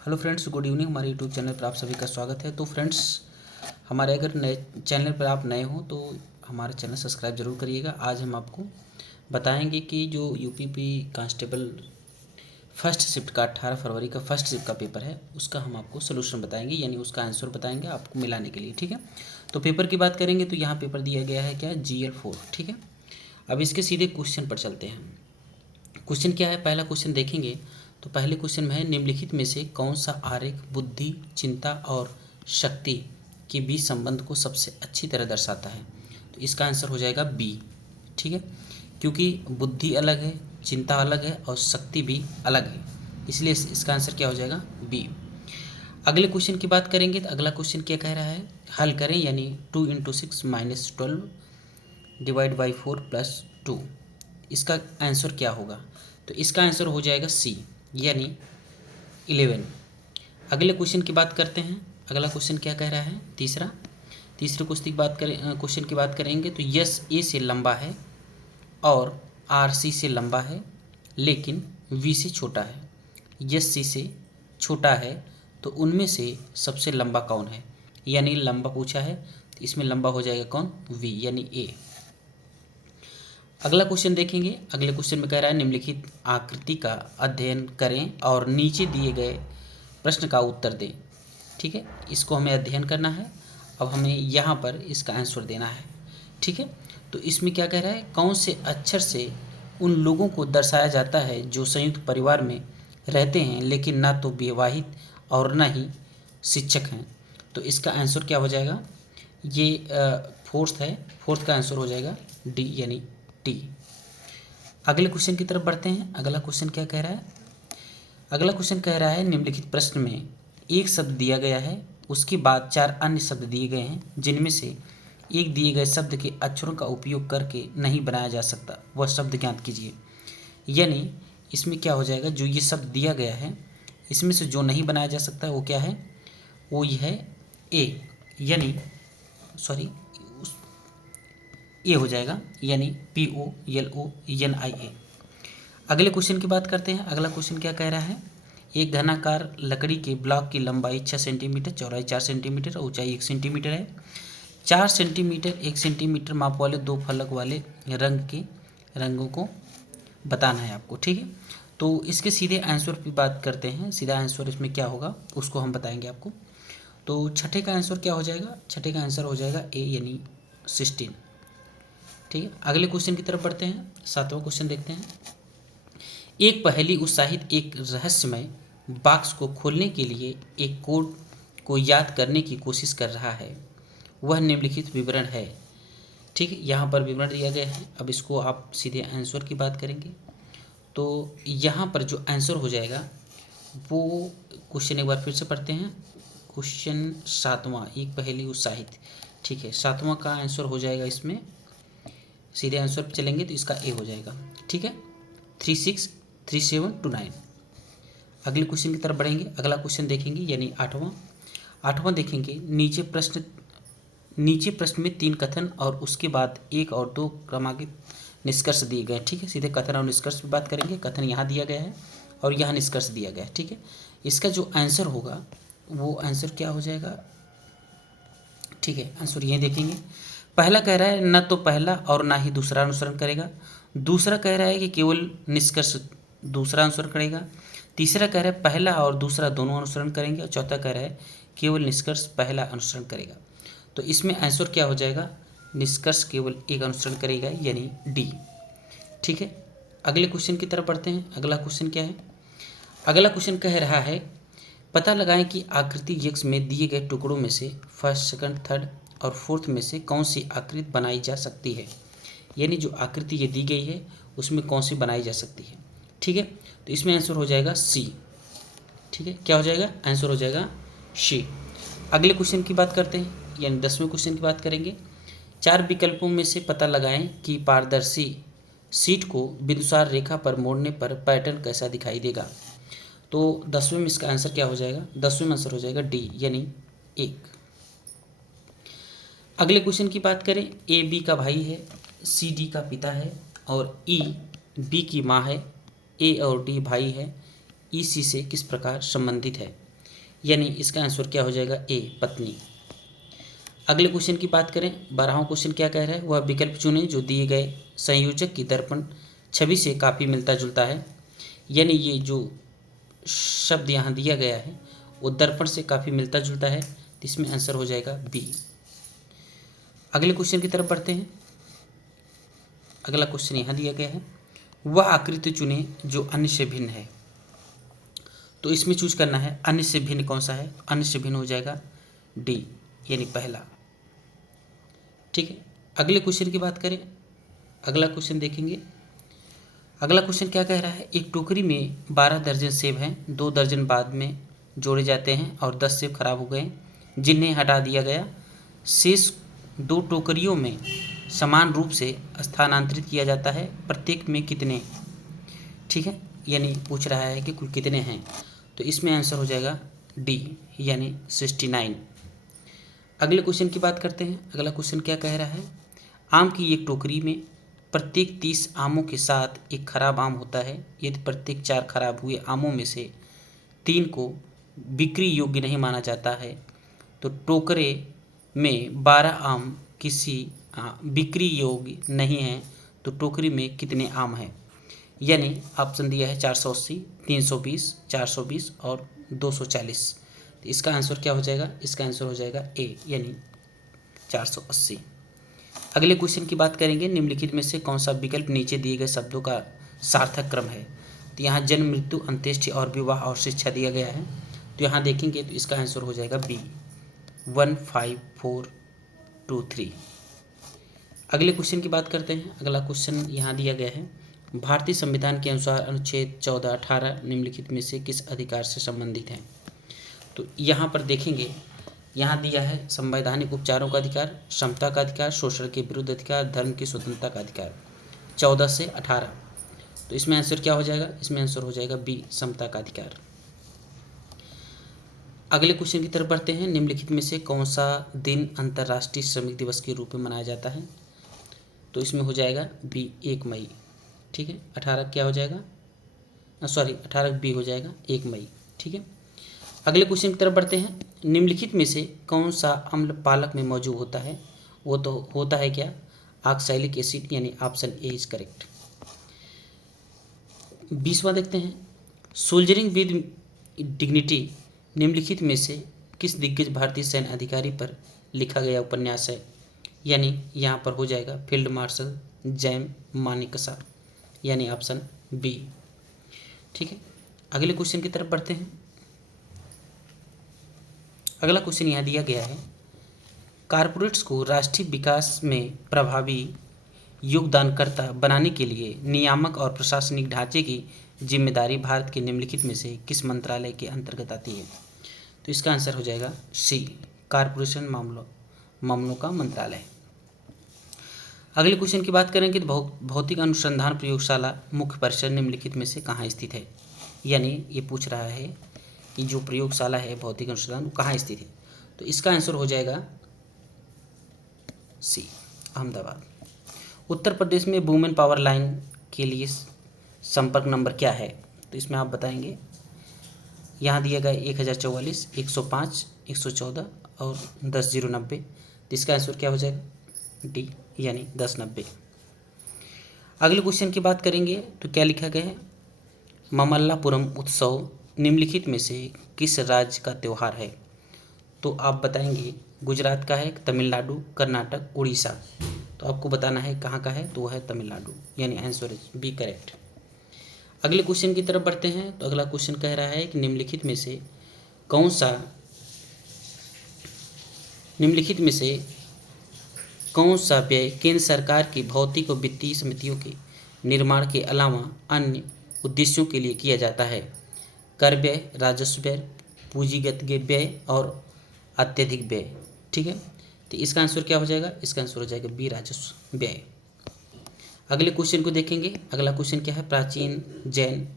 Hello friends, good evening. हमारे YouTube channel पर आप सभी का स्वागत है। तो फ्रेंड्स, हमारे अगर नए चैनल पर आप नए हो तो हमारा चैनल सब्सक्राइब जरूर करिएगा। आज हम आपको बताएंगे कि जो यूपीपी कांस्टेबल फर्स्ट शिफ्ट का 18 फरवरी का फर्स्ट शिफ्ट का पेपर है, उसका हम आपको सोल्यूशन बताएंगे, यानी उसका आंसर बताएंगे आपको मिलाने के लिए। ठीक है, तो पेपर की बात करेंगे तो यहाँ पेपर दिया गया है क्या, GL4। ठीक है, अब इसके सीधे क्वेश्चन पर चलते हैं। क्वेश्चन क्या है, पहला क्वेश्चन देखेंगे तो पहले क्वेश्चन में है, निम्नलिखित में से कौन सा आरेख बुद्धि, चिंता और शक्ति के बीच संबंध को सबसे अच्छी तरह दर्शाता है। तो इसका आंसर हो जाएगा बी। ठीक है, क्योंकि बुद्धि अलग है, चिंता अलग है और शक्ति भी अलग है, इसलिए इसका आंसर क्या हो जाएगा, बी। अगले क्वेश्चन की बात करेंगे तो अगला क्वेश्चन क्या कह रहा है, हल करें, यानी 2 × 6 - 12 डिवाइड बाई 4 + 2। इसका आंसर क्या होगा, तो इसका आंसर हो जाएगा सी, यानी 11। अगले क्वेश्चन की बात करते हैं। अगला क्वेश्चन क्या कह रहा है, तीसरे क्वेश्चन की बात करेंगे तो यस ए से लंबा है और आर सी से लंबा है लेकिन वी से छोटा है। यस सी से छोटा है तो उनमें से सबसे लंबा कौन है, यानी लंबा पूछा है तो इसमें लंबा हो जाएगा कौन, वी, यानी ए। अगला क्वेश्चन देखेंगे। अगले क्वेश्चन में कह रहा है, निम्नलिखित आकृति का अध्ययन करें और नीचे दिए गए प्रश्न का उत्तर दें। ठीक है, इसको हमें अध्ययन करना है। अब हमें यहाँ पर इसका आंसर देना है। ठीक है, तो इसमें क्या कह रहा है, कौन से अक्षर से उन लोगों को दर्शाया जाता है जो संयुक्त परिवार में रहते हैं लेकिन ना तो विवाहित और ना ही शिक्षक हैं। तो इसका आंसर क्या हो जाएगा, ये फोर्थ है, फोर्थ का आंसर हो जाएगा डी, यानी टी। अगले क्वेश्चन की तरफ बढ़ते हैं। अगला क्वेश्चन क्या कह रहा है, अगला क्वेश्चन कह रहा है, निम्नलिखित प्रश्न में एक शब्द दिया गया है, उसके बाद 4 अन्य शब्द दिए गए हैं जिनमें से एक दिए गए शब्द के अक्षरों का उपयोग करके नहीं बनाया जा सकता, वह शब्द ज्ञात कीजिए। यानी इसमें क्या हो जाएगा, जो ये शब्द दिया गया है इसमें से जो नहीं बनाया जा सकता वो क्या है, वो ये है ए, यानी सॉरी ए हो जाएगा, यानी POLONIA। अगले क्वेश्चन की बात करते हैं। अगला क्वेश्चन क्या कह रहा है, एक घनाकार लकड़ी के ब्लॉक की लंबाई 6 सेंटीमीटर, चौड़ाई 4 सेंटीमीटर और ऊंचाई 1 सेंटीमीटर है। 4 सेंटीमीटर 1 सेंटीमीटर माप वाले 2 फलक वाले रंगों को बताना है आपको। ठीक है, तो इसके सीधे आंसर की बात करते हैं। सीधा आंसर इसमें क्या होगा उसको हम बताएंगे आपको। तो छठे का आंसर क्या हो जाएगा, छठे का आंसर हो जाएगा ए, यानी 16। ठीक है, अगले क्वेश्चन की तरफ बढ़ते हैं। 7वां क्वेश्चन देखते हैं। एक पहेली उत्साहित एक रहस्यमय बॉक्स को खोलने के लिए एक कोड को याद करने की कोशिश कर रहा है, वह निम्नलिखित विवरण है। ठीक है, यहाँ पर विवरण दिया गया है। अब इसको आप सीधे आंसर की बात करेंगे तो यहाँ पर जो आंसर हो जाएगा वो क्वेश्चन एक बार फिर से पढ़ते हैं। क्वेश्चन 7वां, एक पहेली उत्साहित। ठीक है, 7वां का आंसर हो जाएगा, इसमें सीधे आंसर पर चलेंगे तो इसका ए हो जाएगा। ठीक है, 363729। अगले क्वेश्चन की तरफ बढ़ेंगे। अगला क्वेश्चन देखेंगे, यानी 8वां देखेंगे। नीचे प्रश्न में 3 कथन और उसके बाद 1 और 2 क्रमांकित निष्कर्ष दिए गए। ठीक है, सीधे कथन और निष्कर्ष की बात करेंगे। कथन यहाँ दिया गया है और यहाँ निष्कर्ष दिया गया है। ठीक है, इसका जो आंसर होगा वो आंसर क्या हो जाएगा। ठीक है, आंसर ये देखेंगे। पहला कह रहा है, न तो पहला और ना ही दूसरा अनुसरण करेगा। दूसरा कह रहा है कि केवल निष्कर्ष दूसरा अनुसरण करेगा। तीसरा कह रहा है पहला और दूसरा दोनों अनुसरण करेंगे और चौथा कह रहा है केवल निष्कर्ष पहला अनुसरण करेगा। तो इसमें आंसर क्या हो जाएगा, निष्कर्ष केवल एक अनुसरण करेगा, यानी डी। ठीक है, अगले क्वेश्चन की तरफ बढ़ते हैं। अगला क्वेश्चन क्या है, अगला क्वेश्चन कह रहा है, पता लगाएं कि आकृति यक्स में दिए गए टुकड़ों में से फर्स्ट, सेकंड, थर्ड और फोर्थ में से कौन सी आकृति बनाई जा सकती है। यानी जो आकृति ये दी गई है उसमें कौन सी बनाई जा सकती है। ठीक है, तो इसमें आंसर हो जाएगा सी। ठीक है, क्या हो जाएगा, आंसर हो जाएगा सी। अगले क्वेश्चन की बात करते हैं, यानी 10वें क्वेश्चन की बात करेंगे। 4 विकल्पों में से पता लगाएं कि पारदर्शी शीट को बिंदुसार रेखा पर मोड़ने पर पैटर्न कैसा दिखाई देगा। तो 10वें में इसका आंसर क्या हो जाएगा, 10वें में आंसर हो जाएगा डी, यानी 1। अगले क्वेश्चन की बात करें, ए बी का भाई है, सी डी का पिता है और ई बी की माँ है। ए और डी भाई है, ई सी से किस प्रकार संबंधित है। यानी इसका आंसर क्या हो जाएगा, ए पत्नी। अगले क्वेश्चन की बात करें, 12वां क्वेश्चन क्या कह रहा है, वह विकल्प चुनें जो दिए गए संयोजक की दर्पण छवि से काफ़ी मिलता जुलता है। यानी ये जो शब्द यहाँ दिया गया है वो दर्पण से काफ़ी मिलता जुलता है, तो इसमें आंसर हो जाएगा बी। अगले क्वेश्चन की तरफ बढ़ते हैं। अगला क्वेश्चन यहाँ दिया गया है, वह आकृति चुने जो अन्य से भिन्न है। तो इसमें चूज करना है अन्य से भिन्न कौन सा है, अन्य से भिन्न हो जाएगा डी यानी पहला। ठीक है, अगले क्वेश्चन की बात करें, अगला क्वेश्चन देखेंगे। अगला क्वेश्चन क्या कह रहा है, एक टोकरी में 12 दर्जन सेब हैं, 2 दर्जन बाद में जोड़े जाते हैं और 10 सेब खराब हो गए जिन्हें हटा दिया गया। शेष 2 टोकरियों में समान रूप से स्थानांतरित किया जाता है, प्रत्येक में कितने। ठीक है, यानी पूछ रहा है कि कुल कितने हैं, तो इसमें आंसर हो जाएगा डी यानी 69। अगले क्वेश्चन की बात करते हैं। अगला क्वेश्चन क्या कह रहा है, आम की एक टोकरी में प्रत्येक 30 आमों के साथ एक खराब आम होता है। यदि प्रत्येक 4 खराब हुए आमों में से 3 को बिक्री योग्य नहीं माना जाता है, तो टोकरे में 12 आम किसी बिक्री योग्य नहीं है, तो टोकरी में कितने आम हैं। यानी ऑप्शन दिया है 480, 320, 420 और 240। तो इसका आंसर क्या हो जाएगा, इसका आंसर हो जाएगा ए यानी 480। अगले क्वेश्चन की बात करेंगे, निम्नलिखित में से कौन सा विकल्प नीचे दिए गए शब्दों का सार्थक क्रम है। तो यहाँ जन्म, मृत्यु, अंत्येष्टि और विवाह और शिक्षा दिया गया है। तो यहाँ देखेंगे तो इसका आंसर हो जाएगा बी 1, 5, 4, 2, 3। अगले क्वेश्चन की बात करते हैं। अगला क्वेश्चन यहाँ दिया गया है, भारतीय संविधान के अनुसार अनुच्छेद 14, 18 निम्नलिखित में से किस अधिकार से संबंधित हैं। तो यहाँ पर देखेंगे, यहाँ दिया है संवैधानिक उपचारों का अधिकार, समता का अधिकार, शोषण के विरुद्ध अधिकार, धर्म की स्वतंत्रता का अधिकार, 14 से 18। तो इसमें आंसर क्या हो जाएगा, इसमें आंसर हो जाएगा बी समता का अधिकार। अगले क्वेश्चन की तरफ बढ़ते हैं, निम्नलिखित में से कौन सा दिन अंतर्राष्ट्रीय श्रमिक दिवस के रूप में मनाया जाता है। तो इसमें हो जाएगा बी 1 मई। ठीक है, 18 क्या हो जाएगा, 18 बी हो जाएगा 1 मई। ठीक है, अगले क्वेश्चन की तरफ बढ़ते हैं, निम्नलिखित में से कौन सा अम्ल पालक में मौजूद होता है। वो तो होता है क्या, ऑक्सैलिक एसिड, यानी ऑप्शन ए इज करेक्ट। 20वां देखते हैं, सोल्जरिंग विद डिग्निटी निम्नलिखित में से किस दिग्गज भारतीय सैन्य अधिकारी पर लिखा गया उपन्यास है। यानी यहाँ पर हो जाएगा फील्ड मार्शल जैम मानेकशॉ, यानी ऑप्शन बी। ठीक है, अगले क्वेश्चन की तरफ बढ़ते हैं। अगला क्वेश्चन यहाँ दिया गया है, कारपोरेट्स को राष्ट्रीय विकास में प्रभावी योगदानकर्ता बनाने के लिए नियामक और प्रशासनिक ढांचे की जिम्मेदारी भारत के निम्नलिखित में से किस मंत्रालय के अंतर्गत आती है। तो इसका आंसर हो जाएगा सी कारपोरेशन मामलों का मंत्रालय। अगले क्वेश्चन की बात करें कि भौतिक अनुसंधान प्रयोगशाला मुख्य परिसर निम्नलिखित में से कहाँ स्थित है। यानी ये पूछ रहा है कि जो प्रयोगशाला है भौतिक अनुसंधान वो कहाँ स्थित है। तो इसका आंसर हो जाएगा सी अहमदाबाद। उत्तर प्रदेश में वुमेन पावर लाइन के लिए संपर्क नंबर क्या है। तो इसमें आप बताएंगे, यहाँ दिया गया 1044, 105, 114 और 10090। तो इसका आंसर क्या हो जाएगा डी यानी 1090। अगले क्वेश्चन की बात करेंगे तो क्या लिखा गया है, ममल्लापुरम उत्सव निम्नलिखित में से किस राज्य का त्यौहार है। तो आप बताएंगे गुजरात का है, तमिलनाडु, कर्नाटक, उड़ीसा। तो आपको बताना है कहाँ का है, तो वह है तमिलनाडु, यानी आंसर इज बी करेक्ट। अगले क्वेश्चन की तरफ बढ़ते हैं। तो अगला क्वेश्चन कह रहा है कि निम्नलिखित में से कौन सा व्यय केंद्र सरकार की भौतिक और वित्तीय समितियों के निर्माण के अलावा अन्य उद्देश्यों के लिए किया जाता है। कर व्यय, राजस्व व्यय, पूंजीगत व्यय और अत्यधिक व्यय। ठीक है, तो इसका आंसर क्या हो जाएगा, इसका आंसर हो जाएगा बी राजस्व व्यय। अगले क्वेश्चन को देखेंगे। अगला क्वेश्चन क्या है, प्राचीन जैन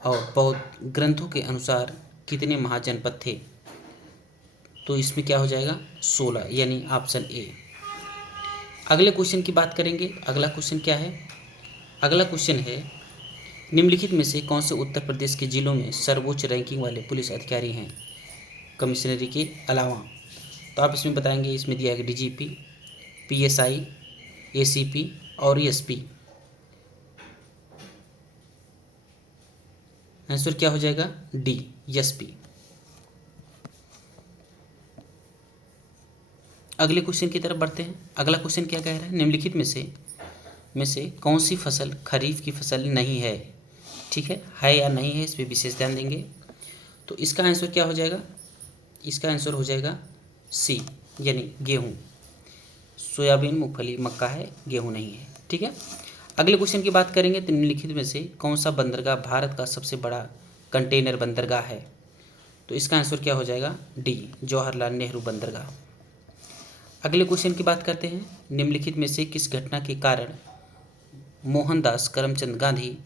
और बौद्ध ग्रंथों के अनुसार कितने महाजनपद थे। तो इसमें क्या हो जाएगा 16, यानी ऑप्शन ए। अगले क्वेश्चन की बात करेंगे। अगला क्वेश्चन क्या है, अगला क्वेश्चन है निम्नलिखित में से कौन से उत्तर प्रदेश के जिलों में सर्वोच्च रैंकिंग वाले पुलिस अधिकारी हैं। कमिश्नरी के अलावा। तो आप इसमें बताएंगे, इसमें दिया है डीजीपी, पीएसआई, एसीपी और एसपी। आंसर क्या हो जाएगा? D, SP. अगले क्वेश्चन की तरफ बढ़ते हैं। अगला क्वेश्चन क्या कह रहा है? निम्नलिखित में से कौन सी फसल खरीफ की फसल नहीं है? ठीक है या नहीं है, इस पर विशेष ध्यान देंगे। तो इसका आंसर क्या हो जाएगा? इसका आंसर हो जाएगा सी, यानी गेहूँ। सोयाबीन, मूंगफली, मक्का है, गेहूँ नहीं है। ठीक है। अगले क्वेश्चन की बात करेंगे तो निम्नलिखित में से कौन सा बंदरगाह भारत का सबसे बड़ा कंटेनर बंदरगाह है? तो इसका आंसर क्या हो जाएगा? डी, जवाहरलाल नेहरू बंदरगाह। अगले क्वेश्चन की बात करते हैं। निम्नलिखित में से किस घटना के कारण मोहनदास करमचंद गांधी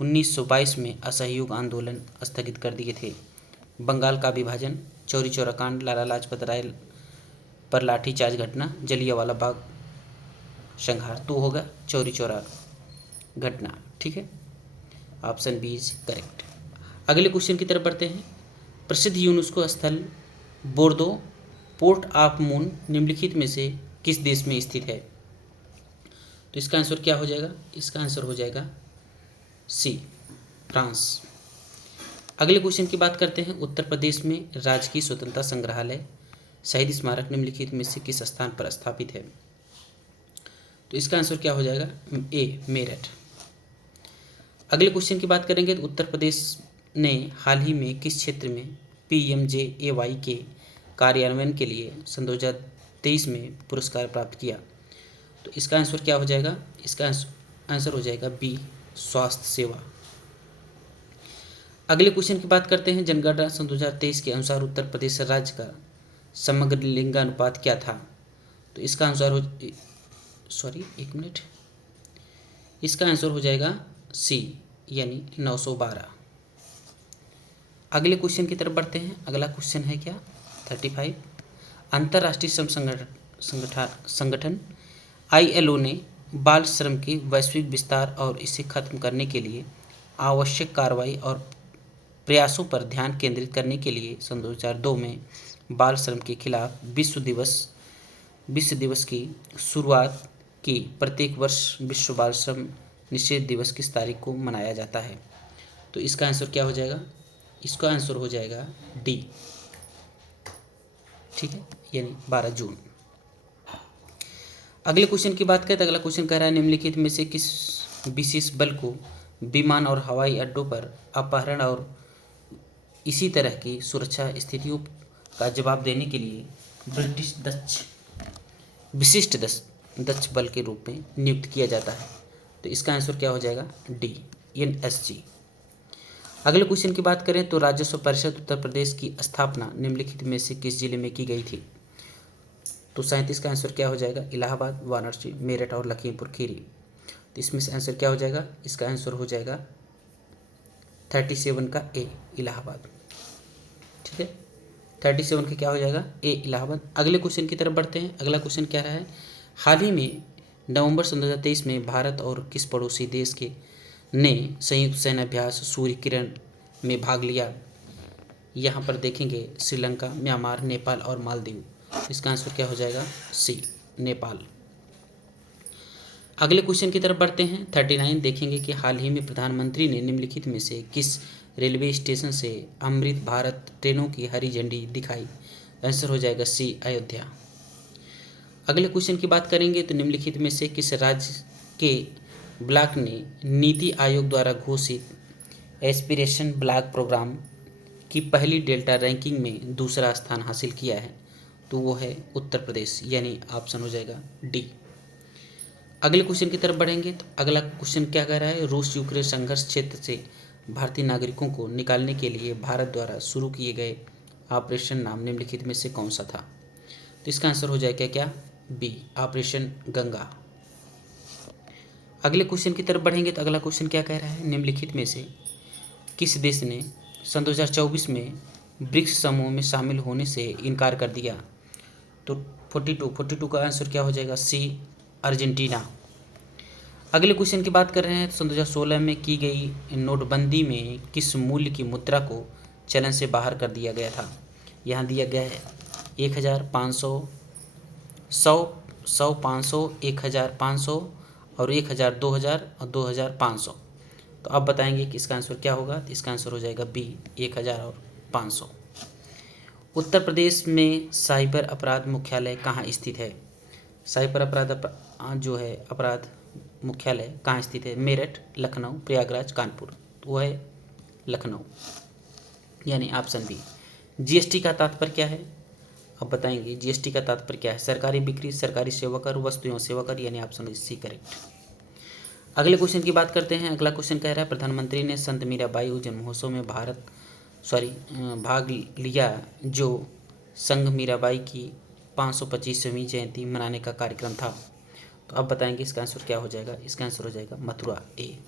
1922 में असहयोग आंदोलन स्थगित कर दिए थे? बंगाल का विभाजन, चौरी चौरा कांड, लाला लाजपत राय पर लाठीचार्ज घटना, जलियांवाला बाग संहार। तो होगा चौरी चौरा घटना। ठीक है, ऑप्शन बी इज करेक्ट। अगले क्वेश्चन की तरफ बढ़ते हैं। प्रसिद्ध यूनेस्को स्थल बोर्दो पोर्ट ऑफ मून निम्नलिखित में से किस देश में स्थित है? तो इसका आंसर क्या हो जाएगा? इसका आंसर हो जाएगा सी, फ्रांस। अगले क्वेश्चन की बात करते हैं। उत्तर प्रदेश में राजकीय स्वतंत्रता संग्रहालय शहीद स्मारक निम्नलिखित में से किस स्थान पर स्थापित है? तो इसका आंसर क्या हो जाएगा? ए, मेरठ। अगले क्वेश्चन की बात करेंगे तो उत्तर प्रदेश ने हाल ही में किस क्षेत्र में PMJAY के कार्यान्वयन के लिए सन 2023 में पुरस्कार प्राप्त किया? तो इसका आंसर क्या हो जाएगा? इसका आंसर हो जाएगा बी, स्वास्थ्य सेवा। अगले क्वेश्चन की बात करते हैं। जनगणना सन 2023 के अनुसार उत्तर प्रदेश राज्य का समग्र लिंगानुपात क्या था? तो इसका आंसर इसका आंसर हो जाएगा सी, यानी 912। अगले क्वेश्चन की तरफ बढ़ते हैं। अगला क्वेश्चन है क्या? 35। अंतर्राष्ट्रीय श्रम संगठन ILO ने बाल श्रम के वैश्विक विस्तार और इसे खत्म करने के लिए आवश्यक कार्रवाई और प्रयासों पर ध्यान केंद्रित करने के लिए सन 2002 में बाल श्रम के खिलाफ विश्व दिवस की शुरुआत की। प्रत्येक वर्ष विश्व बाल श्रम निषेध दिवस किस तारीख को मनाया जाता है? तो इसका आंसर क्या हो जाएगा? इसका आंसर हो जाएगा डी, ठीक है, यानी 12 जून। अगले क्वेश्चन की बात करें तो अगला क्वेश्चन कह रहा है निम्नलिखित में से किस विशेष बल को विमान और हवाई अड्डों पर अपहरण और इसी तरह की सुरक्षा स्थितियों का जवाब देने के लिए विशिष्ट दक्ष बल के रूप में नियुक्त किया जाता है? तो इसका आंसर क्या हो जाएगा? D, NSG। अगले क्वेश्चन की बात करें तो राजस्व परिषद उत्तर प्रदेश की स्थापना निम्नलिखित में से किस जिले में की गई थी? तो 37 का आंसर क्या हो जाएगा? इलाहाबाद, वाराणसी, मेरठ और लखीमपुर खीरी। तो इसमें से आंसर क्या हो जाएगा? इसका आंसर हो जाएगा 37 का ए, इलाहाबाद। ठीक है, 37 का क्या हो जाएगा? ए, इलाहाबाद। अगले क्वेश्चन की तरफ बढ़ते हैं। अगला क्वेश्चन क्या रहा है? हाल ही में नवंबर 2023 में भारत और किस पड़ोसी देश के ने संयुक्त सैन्याभ्यास सूर्य किरण में भाग लिया? यहाँ पर देखेंगे श्रीलंका, म्यांमार, नेपाल और मालदीव। इसका आंसर क्या हो जाएगा? सी, नेपाल। अगले क्वेश्चन की तरफ बढ़ते हैं। 39 देखेंगे कि हाल ही में प्रधानमंत्री ने निम्नलिखित में से किस रेलवे स्टेशन से अमृत भारत ट्रेनों की हरी झंडी दिखाई? आंसर हो जाएगा सी, अयोध्या। अगले क्वेश्चन की बात करेंगे तो निम्नलिखित में से किस राज्य के ब्लॉक ने नीति आयोग द्वारा घोषित एस्पिरेशन ब्लॉक प्रोग्राम की पहली डेल्टा रैंकिंग में दूसरा स्थान हासिल किया है? तो वो है उत्तर प्रदेश, यानी ऑप्शन हो जाएगा डी। अगले क्वेश्चन की तरफ बढ़ेंगे तो अगला क्वेश्चन क्या कह रहा है? रूस यूक्रेन संघर्ष क्षेत्र से भारतीय नागरिकों को निकालने के लिए भारत द्वारा शुरू किए गए ऑपरेशन नाम निम्नलिखित में से कौन सा था? तो इसका आंसर हो जाएगा क्या? B, operation Ganga. अगले क्वेश्चन की तरफ बढ़ेंगे तो अगला क्वेश्चन क्या कह रहा है? निम्नलिखित में से किस देश ने सन 2024 में ब्रिक्स समूह में शामिल होने से इनकार कर दिया? तो 42 का आंसर क्या हो जाएगा? सी, अर्जेंटीना। अगले क्वेश्चन की बात कर रहे हैं तो सन 2016 में की गई नोटबंदी में किस मूल्य की मुद्रा को चलन से बाहर कर दिया गया था? यहाँ दिया गया है 1000, 500, 100, 100, 500, 1500 और 1000, 2000 और 2500। तो अब बताएंगे कि इसका आंसर क्या होगा। तो इसका आंसर हो जाएगा बी, 1000 और 500। उत्तर प्रदेश में साइबर अपराध मुख्यालय कहाँ स्थित है। साइबर जो है अपराध मुख्यालय कहाँ स्थित है। मेरठ, लखनऊ, प्रयागराज, कानपुर। तो वो है लखनऊ, यानी ऑप्शन बी। जीएसटी का तात्पर्य क्या है। अब बताएंगे जीएसटी का तात्पर्य क्या है। सरकारी बिक्री, सरकारी सेवा कर, वस्तु एवं सेवा कर, यानी ऑप्शन सी करेक्ट। अगले क्वेश्चन की बात करते हैं। अगला क्वेश्चन कह रहा है प्रधानमंत्री ने संत मीराबाई जन्म महोत्सव में भाग लिया जो संघ मीराबाई की 525वीं जयंती मनाने का कार्यक्रम था। तो अब बताएंगे इसका आंसर क्या हो जाएगा। इसका आंसर हो जाएगा मथुरा, ए।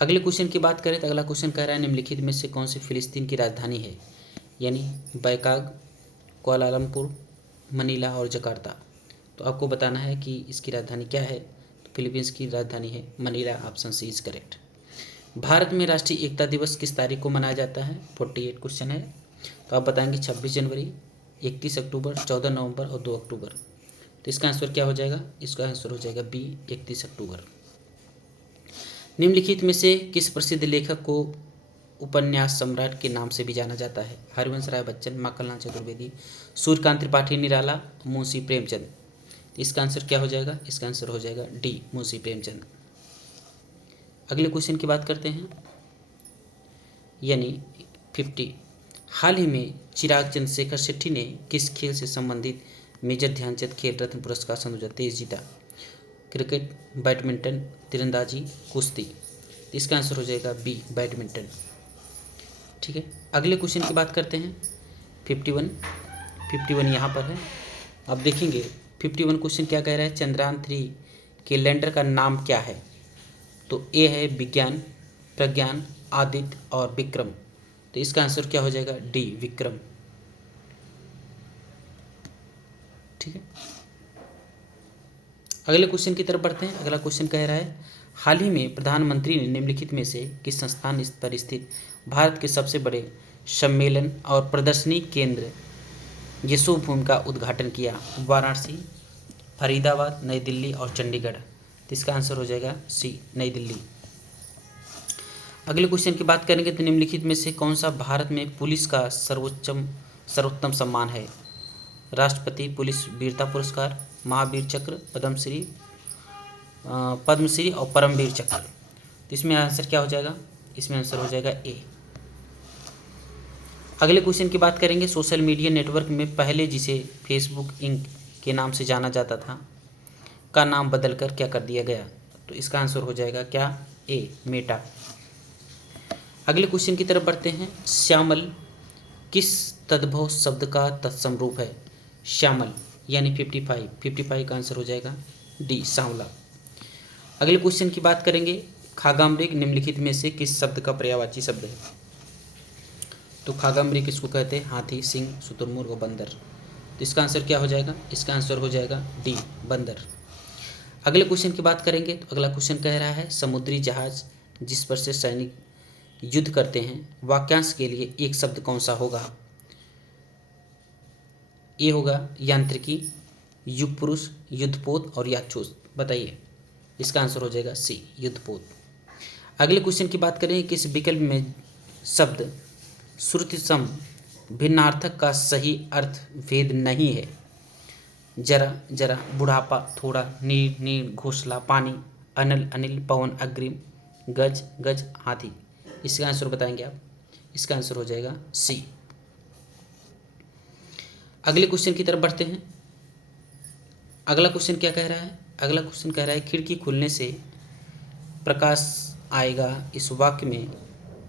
अगले क्वेश्चन की बात करें तो अगला क्वेश्चन कह रहा है निम्नलिखित में से कौन सी फिलिस्तीन की राजधानी है, यानी बैकाग, कुआलालंपुर, मनीला और जकार्ता। तो आपको बताना है कि इसकी राजधानी क्या है। तो फिलीपींस की राजधानी है Manila, option C is correct. Bharat में राष्ट्रीय एकता दिवस किस तारीख को मनाया जाता है। 48 क्वेश्चन है। तो आप बताएंगे 26 जनवरी, 31 अक्टूबर, 14 नवंबर और 2 अक्टूबर। तो इसका आंसर क्या हो जाएगा। इसका आंसर हो जाएगा बी, 31 अक्टूबर। निम्नलिखित में से किस प्रसिद्ध लेखक को उपन्यास सम्राट के नाम से भी जाना जाता है। हरिवंश राय बच्चन, माखनलाल चतुर्वेदी, सूर्यकांत त्रिपाठी निराला, मुंशी प्रेमचंद। इसका आंसर क्या हो जाएगा। इसका आंसर हो जाएगा डी, मुंशी प्रेमचंद। अगले क्वेश्चन की बात करते हैं, यानी 50। हाल ही में चिराग चंद्रशेखर शेट्टी ने किस खेल से संबंधित मेजर ध्यानचंद खेल रत्न पुरस्कार सन 2023 जीता। क्रिकेट, बैडमिंटन, तीरंदाजी, कुश्ती। इसका आंसर हो जाएगा बी, बैडमिंटन। ठीक है। अगले क्वेश्चन की बात करते हैं 51 यहाँ पर है। अब देखेंगे 51 क्वेश्चन क्या कह रहा है। चंद्रयान 3 के लैंडर का नाम क्या है। तो ए है विज्ञान, प्रज्ञान, आदित्य और विक्रम। तो इसका आंसर क्या हो जाएगा। डी, विक्रम। ठीक है। अगले क्वेश्चन की तरफ बढ़ते हैं। अगला क्वेश्चन कह रहा है हाल ही में प्रधानमंत्री ने निम्नलिखित में से किस संस्थान पर स्थित भारत के सबसे बड़े सम्मेलन और प्रदर्शनी केंद्र यशोभूमि का उद्घाटन किया। वाराणसी, फरीदाबाद, नई दिल्ली और चंडीगढ़। तो इसका आंसर हो जाएगा सी, नई दिल्ली। अगले क्वेश्चन की बात करेंगे तो निम्नलिखित में से कौन सा भारत में पुलिस का सर्वोत्तम सम्मान है। राष्ट्रपति पुलिस वीरता पुरस्कार, महावीर चक्र, पद्मश्री और परमवीर चक्र। तो इसमें आंसर क्या हो जाएगा। इसमें आंसर हो जाएगा ए। अगले क्वेश्चन की बात करेंगे सोशल मीडिया नेटवर्क में पहले जिसे फेसबुक इंक के नाम से जाना जाता था का नाम बदलकर क्या कर दिया गया। तो इसका आंसर हो जाएगा क्या, ए, मेटा। अगले क्वेश्चन की तरफ बढ़ते हैं। श्यामल किस तद्भव शब्द का तत्सम रूप है। श्यामल यानी 55 का आंसर हो जाएगा डी, सांवला। अगले क्वेश्चन की बात करेंगे खागामृग निम्नलिखित में से किस शब्द का पर्यायवाची शब्द है। तो खागामृग किसको कहते हैं। हाथी, सिंह, शुतुरमुर्ग और बंदर। तो इसका आंसर क्या हो जाएगा। इसका आंसर हो जाएगा डी, बंदर। अगले क्वेश्चन की बात करेंगे तो अगला क्वेश्चन कह रहा है समुद्री जहाज जिस पर से सैनिक युद्ध करते हैं वाक्यांश के लिए एक शब्द कौन सा होगा। ये होगा यांत्रिकी, युगपुरुष, युद्धपोत और याक्षोस। बताइए। इसका आंसर हो जाएगा सी, युद्धपोत। अगले क्वेश्चन की बात करें किस विकल्प में शब्द श्रुति सम भिन्नार्थक का सही अर्थ भेद नहीं है। जरा जरा, बुढ़ापा, थोड़ा, नीर नीर, घोंसला, पानी, अनल अनिल, पवन, अग्रिम, गज गज, हाथी। इसका आंसर बताएंगे आप। इसका आंसर हो जाएगा सी। अगले क्वेश्चन की तरफ बढ़ते हैं। अगला क्वेश्चन क्या कह रहा है। अगला क्वेश्चन कह रहा है खिड़की खुलने से प्रकाश आएगा इस वाक्य में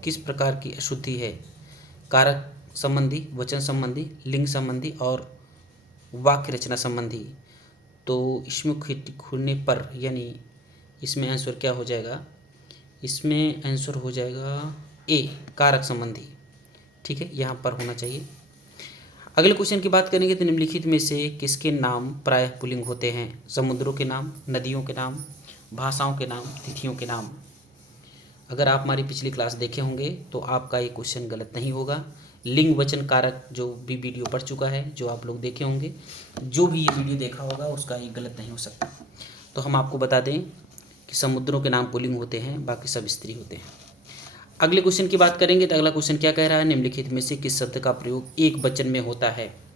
किस प्रकार की अशुद्धि है। कारक संबंधी, वचन संबंधी, लिंग संबंधी और वाक्य रचना संबंधी। तो इसमें खिड़की खुलने पर यानी इसमें आंसर क्या हो जाएगा। इसमें आंसर हो जाएगा ए, कारक संबंधी। ठीक है, यहाँ पर होना चाहिए। अगले क्वेश्चन की बात करेंगे तो निम्नलिखित में से किसके नाम प्रायः पुल्लिंग होते हैं। समुद्रों के नाम, नदियों के नाम, भाषाओं के नाम, तिथियों के नाम। अगर आप हमारी पिछली क्लास देखे होंगे तो आपका ये क्वेश्चन गलत नहीं होगा। लिंग वचन कारक जो भी वीडियो पढ़ चुका है, जो आप लोग देखे होंगे, जो भी ये वीडियो देखा होगा, उसका ये गलत नहीं हो सकता। तो हम आपको बता दें कि समुद्रों के नाम पुल्लिंग होते हैं, बाकी सब स्त्री होते हैं। अगले क्वेश्चन की बात करेंगे तो अगला क्वेश्चन क्या कह रहा है, निम्नलिखित में से किस शब्द का प्रयोग एक वचन में होता है।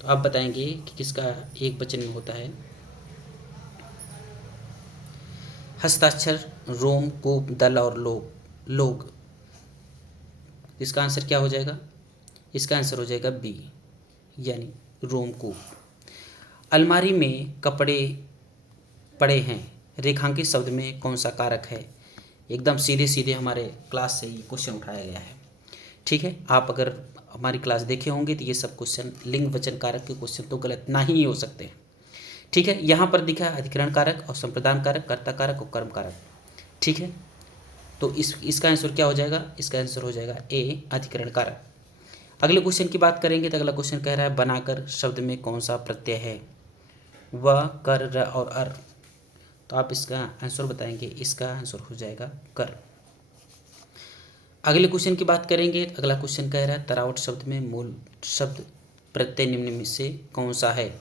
तो आप बताएंगे कि किसका एक वचन में होता है। हस्ताक्षर, रोम, कोप, दल और लोग। इसका आंसर क्या हो जाएगा? इसका आंसर हो जाएगा बी, यानी रोम कोप। अलमारी में कपड़े पड़े हैं, रेखांकित शब्द में कौन सा कारक है? एकदम सीधे सीधे हमारे क्लास से ये क्वेश्चन उठाया गया है। ठीक है, आप अगर हमारी क्लास देखे होंगे तो ये सब क्वेश्चन लिंग वचन कारक के क्वेश्चन तो गलत ना ही हो सकते हैं। ठीक है, यहाँ पर दिखा है अधिकरण कारक और संप्रदान कारक, कर्ता कारक और कर्म कारक। ठीक है, तो इसका आंसर क्या हो जाएगा? इसका आंसर हो जाएगा ए, अधिकरण कारक। अगले क्वेश्चन की बात करेंगे तो अगला क्वेश्चन कह रहा है बनाकर शब्द में कौन सा प्रत्यय है? व, कर, र और अर। तो आप इसका आंसर बताएंगे, इसका आंसर हो जाएगा कर। अगले क्वेश्चन की बात करेंगे, अगला क्वेश्चन कह रहा है तरावट शब्द में मूल शब्द प्रत्यय निम्न में से कौन सा है?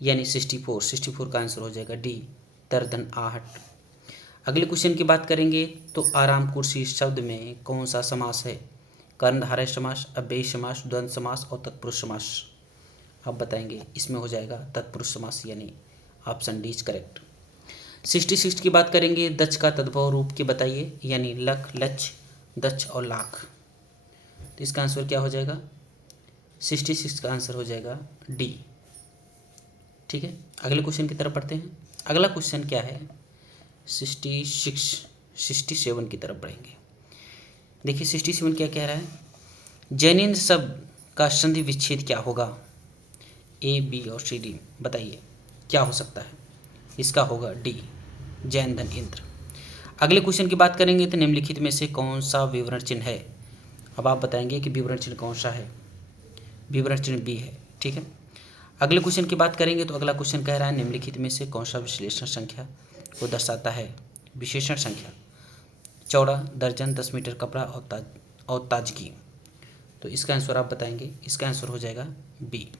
यानी 64 का आंसर हो जाएगा डी, दर्दन, आहट। अगले क्वेश्चन की बात करेंगे तो आराम कुर्सी शब्द में कौन सा समास है? कर्णधारय समास, अव्ययी समास, द्वंद्व समास और तत्पुरुष समास। आप बताएंगे, इसमें हो जाएगा तत्पुरुष समास, यानी ऑप्शन डी इज करेक्ट। 66 की बात करेंगे, दक्ष का तद्भव रूप के बताइए, यानी लख, लक्ष, दक्ष और लाख। तो इसका आंसर क्या हो जाएगा? 66 का आंसर हो जाएगा डी। ठीक है, अगले क्वेश्चन की तरफ बढ़ते हैं। अगला क्वेश्चन क्या है? 67 की तरफ बढ़ेंगे। देखिए 67 क्या कह रहा है, जैनिन शब्द का संधि विच्छेद क्या होगा? ए, बी और सी, डी बताइए क्या हो सकता है? इसका होगा डी, जैन धन इंद्र। अगले क्वेश्चन की बात करेंगे तो निम्नलिखित में से कौन सा विवरण चिन्ह है? अब आप बताएंगे कि विवरण चिन्ह कौन सा है? विवरण चिन्ह बी है। ठीक है, अगले क्वेश्चन की बात करेंगे तो अगला क्वेश्चन कह रहा है निम्नलिखित में से कौन सा विश्लेषण संख्या को दर्शाता है? विशेषण संख्या, चौड़ा, दर्जन, 10 मीटर कपड़ा और ताजगी। तो इसका आंसर आप बताएंगे, इसका आंसर हो जाएगा बी।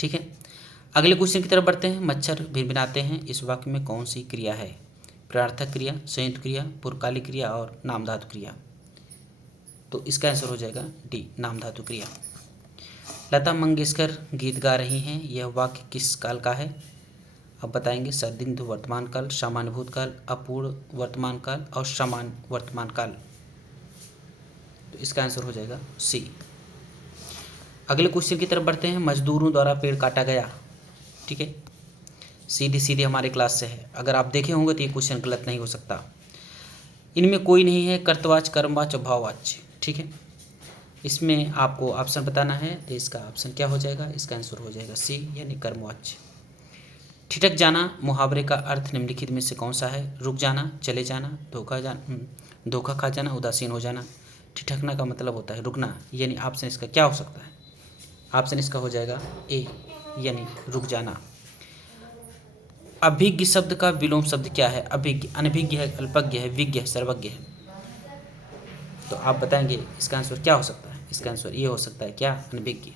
ठीक है, अगले क्वेश्चन की तरफ बढ़ते हैं। मच्छर भिनभिनाते हैं, इस वाक्य में कौन सी क्रिया है? प्रार्थक क्रिया, संयुक्त क्रिया, पूर्वकालिक क्रिया और नाम धातु क्रिया। तो इसका आंसर हो जाएगा डी, नाम धातु क्रिया। लता मंगेशकर गीत गा रही हैं, यह वाक्य किस काल का है? अब बताएंगे, सदिग्ध वर्तमान काल, सामान्य भूतकाल, अपूर्व वर्तमान काल और सामान्य वर्तमान काल। तो इसका आंसर हो जाएगा सी। अगले क्वेश्चन की तरफ बढ़ते हैं। मजदूरों द्वारा पेड़ काटा गया। ठीक है, सीधी सीधी हमारे क्लास से है, अगर आप देखे होंगे तो ये क्वेश्चन गलत नहीं हो सकता। इनमें कोई नहीं है कर्तवाच्य, कर्मवाच्य और भाववाच्य। ठीक है, इसमें आपको ऑप्शन बताना है, तो इसका ऑप्शन क्या हो जाएगा? इसका आंसर हो जाएगा सी, यानी कर्मवाच्य। ठिठक जाना मुहावरे का अर्थ निम्नलिखित में से कौन सा है? रुक जाना, चले जाना, धोखा खा जाना, उदासीन हो जाना। ठिठकना का मतलब होता है रुकना, यानी ऑप्शन इसका क्या हो सकता है? ऑप्शन इसका हो जाएगा ए, यानी रुक जाना। अभिज्ञ शब्द का विलोम शब्द क्या है? अभिज्ञ, अनभिज्ञ है, अल्पज्ञ है, विज्ञ है, सर्वज्ञ है। तो आप बताएंगे इसका आंसर क्या हो सकता है? इसका आंसर ये हो सकता है क्या? अनभिज्ञ।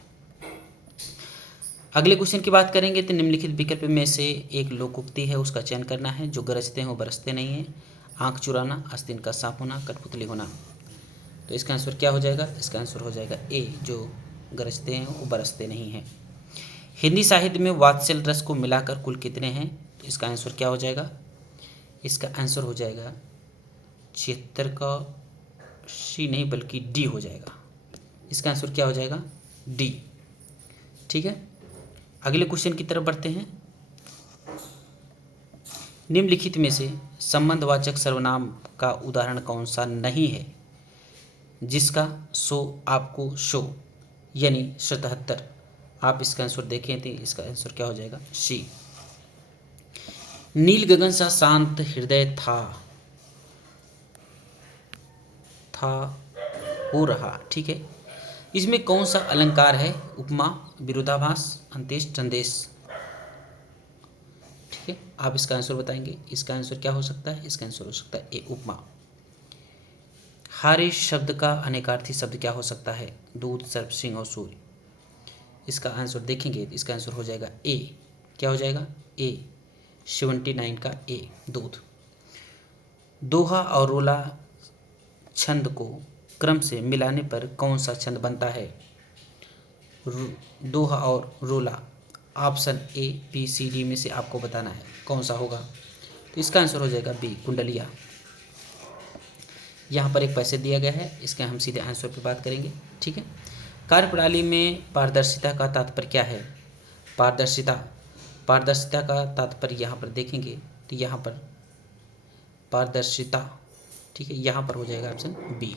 अगले क्वेश्चन की बात करेंगे तो निम्नलिखित विकल्प में से एक लोकोक्ति है, उसका चयन करना है। जो गरजते हैं वो बरसते नहीं हैं, आँख चुराना, आस्तीन का सांप होना, कठपुतली होना। तो इसका आंसर क्या हो जाएगा? इसका आंसर हो जाएगा ए, जो गरजते हैं वो बरसते नहीं हैं। हिंदी साहित्य में वात्सल रस को मिलाकर कुल कितने हैं? तो इसका आंसर क्या हो जाएगा? इसका आंसर हो जाएगा 76 का सी नहीं बल्कि डी हो जाएगा। इसका आंसर क्या हो जाएगा? डी। ठीक है, अगले क्वेश्चन की तरफ बढ़ते हैं। निम्नलिखित में से संबंधवाचक सर्वनाम का उदाहरण कौन सा नहीं है जिसका सो आपको शो, यानी 77। आप इसका आंसर देखें तो इसका आंसर क्या हो जाएगा? सी। नील गगन सा शांत हृदय था हो रहा। ठीक है, इसमें कौन सा अलंकार है? उपमा, विरोधाभास, अंत्येष्ट, संदेश। ठीक है, आप इसका आंसर बताएंगे। इसका आंसर क्या हो सकता है? इसका आंसर हो सकता है ए, उपमा। हारे शब्द का अनेकार्थी शब्द क्या हो सकता है? दूध, सर्प, सिंह और सूर्य। इसका आंसर देखेंगे, इसका आंसर हो जाएगा ए। क्या हो जाएगा? ए, 79 का ए, दूध। दोहा और रोला छंद को क्रम से मिलाने पर कौन सा छंद बनता है? दोहा और रोला, option A, B, C, D में से आपको बताना है कौन सा होगा। तो इसका आंसर हो जाएगा बी, कुंडलिया। यहाँ पर एक पैसे दिया गया है, इसके हम सीधे आंसर पे बात करेंगे, ठीक है। कार्यप्रणाली में पारदर्शिता का तात्पर्य क्या है? पारदर्शिता, पारदर्शिता का तात्पर्य यहाँ पर देखेंगे तो यहाँ पर पारदर्शिता, ठीक है, यहाँ पर हो जाएगा ऑप्शन बी।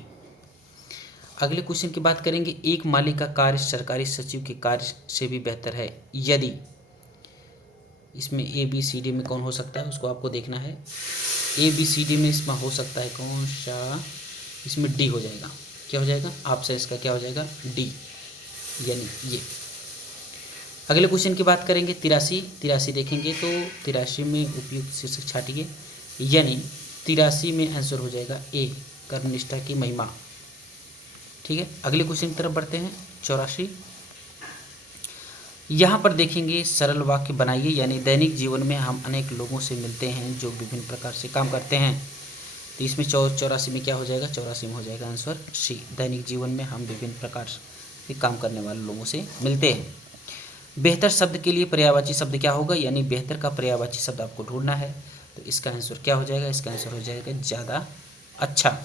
अगले क्वेश्चन की बात करेंगे, एक माली का कार्य सरकारी सचिव के कार्य से भी बेहतर है यदि। इसमें ए, बी, सी, डी में कौन हो सकता है उसको आपको देखना है। ए, बी, सी, डी में इसमें हो सकता है कौन सा? इसमें डी हो जाएगा। क्या हो जाएगा? आपसे इसका क्या हो जाएगा? डी, यानी ये। अगले क्वेश्चन की बात करेंगे, 83 देखेंगे तो 83 में उपयुक्त शीर्षक छाटिए, यानी 83 में आंसर हो जाएगा ए, कर्मनिष्ठा की महिमा, ठीक है। अगले क्वेश्चन की तरफ बढ़ते हैं, 84। यहाँ पर देखेंगे सरल वाक्य बनाइए, यानी दैनिक जीवन में हम अनेक लोगों से मिलते हैं जो विभिन्न प्रकार से काम करते हैं। तो इसमें 84 में क्या हो जाएगा? 84 में हो जाएगा आंसर सी, दैनिक जीवन में हम विभिन्न प्रकार से काम करने वाले लोगों से मिलते हैं। बेहतर शब्द के लिए पर्यायवाची शब्द क्या होगा? यानी बेहतर का पर्यायवाची शब्द आपको ढूंढना है। तो इसका आंसर क्या हो जाएगा? इसका आंसर हो जाएगा ज़्यादा अच्छा।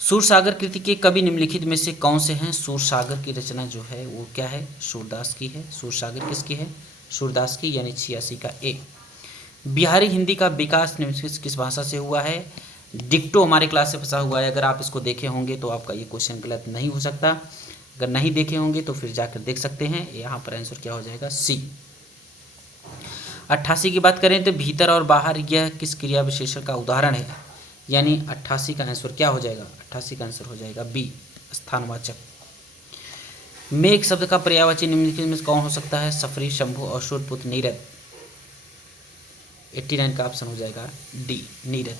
सूरसागर कृति के कवि निम्नलिखित में से कौन से हैं? सूरसागर की रचना जो है वो क्या है? सूरदास की है। सूरसागर किसकी है? सूरदास की, यानी 86 का ए। बिहारी हिंदी का विकास निम्नलिखित किस भाषा से हुआ है? डिक्टो हमारे क्लास से फंसा हुआ है, अगर आप इसको देखे होंगे तो आपका ये क्वेश्चन गलत नहीं हो सकता। अगर नहीं देखे होंगे तो फिर जाकर देख सकते हैं। यहाँ पर आंसर क्या हो जाएगा? सी। 88 की बात करें तो भीतर और बाहर, यह किस क्रिया विशेषण का उदाहरण है? यानी 88 का आंसर क्या हो जाएगा? 88 का आंसर हो जाएगा बी, स्थानवाचक। मेघ शब्द का पर्यायवाची निम्नलिखित में कौन हो सकता है? सफरी, शंभु और शूरपुत्र, नीरद। 89 का ऑप्शन हो जाएगा डी, नीरद।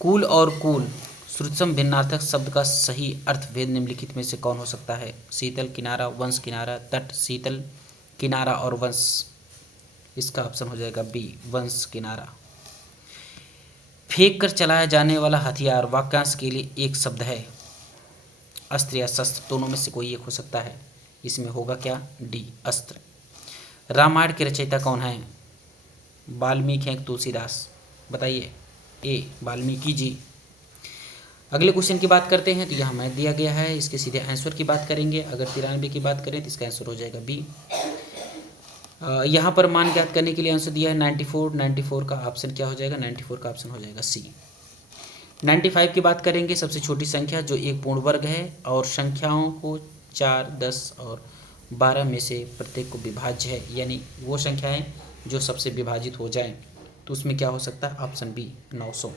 कुल और कुल श्रुतसम भिन्नार्थक शब्द का सही अर्थ भेद निम्नलिखित में से कौन हो सकता है? शीतल, किनारा, वंश, किनारा, तट, शीतल, किनारा और वंश। इसका ऑप्शन हो जाएगा बी, वंश, किनारा। फेंक कर चलाया जाने वाला हथियार वाक्यांश के लिए एक शब्द है। अस्त्र या शस्त्र, दोनों में से कोई एक हो सकता है। इसमें होगा क्या? डी, अस्त्र। रामायण के रचयिता कौन है? वाल्मीकि हैं, तुलसीदास? बताइए। ए, वाल्मीकि जी। अगले क्वेश्चन की बात करते हैं तो यहाँ मैथ दिया गया है, इसके सीधे आंसर की बात करेंगे। अगर 93 की बात करें तो इसका आंसर हो जाएगा बी। यहाँ पर मान ज्ञात करने के लिए आंसर दिया है 94। 94 का ऑप्शन क्या हो जाएगा? 94 का ऑप्शन हो जाएगा सी। 95 की बात करेंगे, सबसे छोटी संख्या जो एक पूर्ण वर्ग है और संख्याओं को 4, 10 और 12 में से प्रत्येक को विभाज्य है, यानी वो संख्याएं जो सबसे विभाजित हो जाएं, तो उसमें क्या हो सकता है? Option B, 900।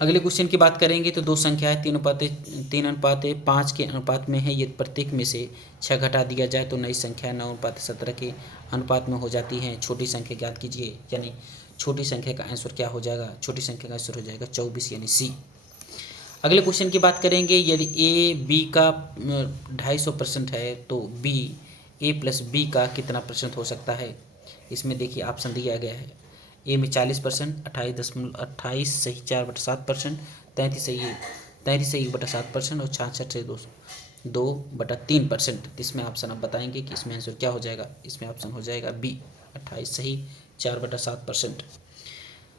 अगले क्वेश्चन की बात करेंगे तो दो संख्याएं 3:5 के अनुपात में है, यदि प्रत्येक में से 6 घटा दिया जाए तो नई संख्या 9:17 के अनुपात में हो जाती हैं। छोटी संख्या ज्ञात कीजिए, यानी छोटी संख्या का आंसर क्या हो जाएगा? छोटी संख्या का आंसर हो जाएगा 24, यानी सी। अगले क्वेश्चन की बात करेंगे, यदि ए बी का 250% है तो बी ए प्लस बी का कितना % हो सकता है? इसमें देखिए ऑप्शन दिया गया है। ए में 40%, 28 सही 4/7%, 33 सही 1/7% और 66 से 2/3%। इसमें ऑप्शन आप बताएंगे कि इसमें आंसर क्या हो जाएगा? इसमें ऑप्शन हो जाएगा बी, 28 सही 4/7%।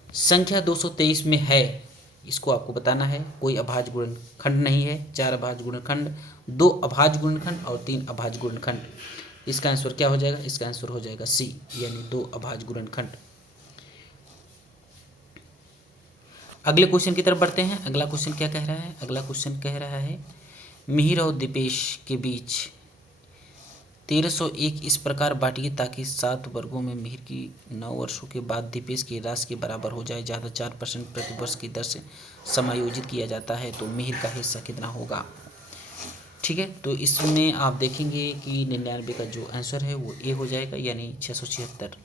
संख्या 223 में है, इसको आपको बताना है। कोई अभाज्य गुणनखंड नहीं है, 4 अभाज्य गुणनखंड, 2 अभाज्य गुणनखंड और 3 अभाज्य गुणनखंड। इसका आंसर क्या हो जाएगा? इसका आंसर हो जाएगा सी, यानी 2 अभाज्य गुणनखंड। अगले क्वेश्चन की तरफ बढ़ते हैं। अगला क्वेश्चन क्या कह रहा है? अगला क्वेश्चन कह रहा है, मिहिर और दीपेश के बीच 1301 इस प्रकार बांटिए ताकि 7 वर्गों में मिहिर की 9 वर्षों के बाद दीपेश की राशि के बराबर हो जाए, जहाँ 4% प्रति वर्ष की दर से समायोजित किया जाता है, तो मिहिर का हिस्सा कितना होगा? ठीक है। तो इसमें आप देखेंगे कि 99 का जो आंसर है वो ए हो जाएगा, यानी 676।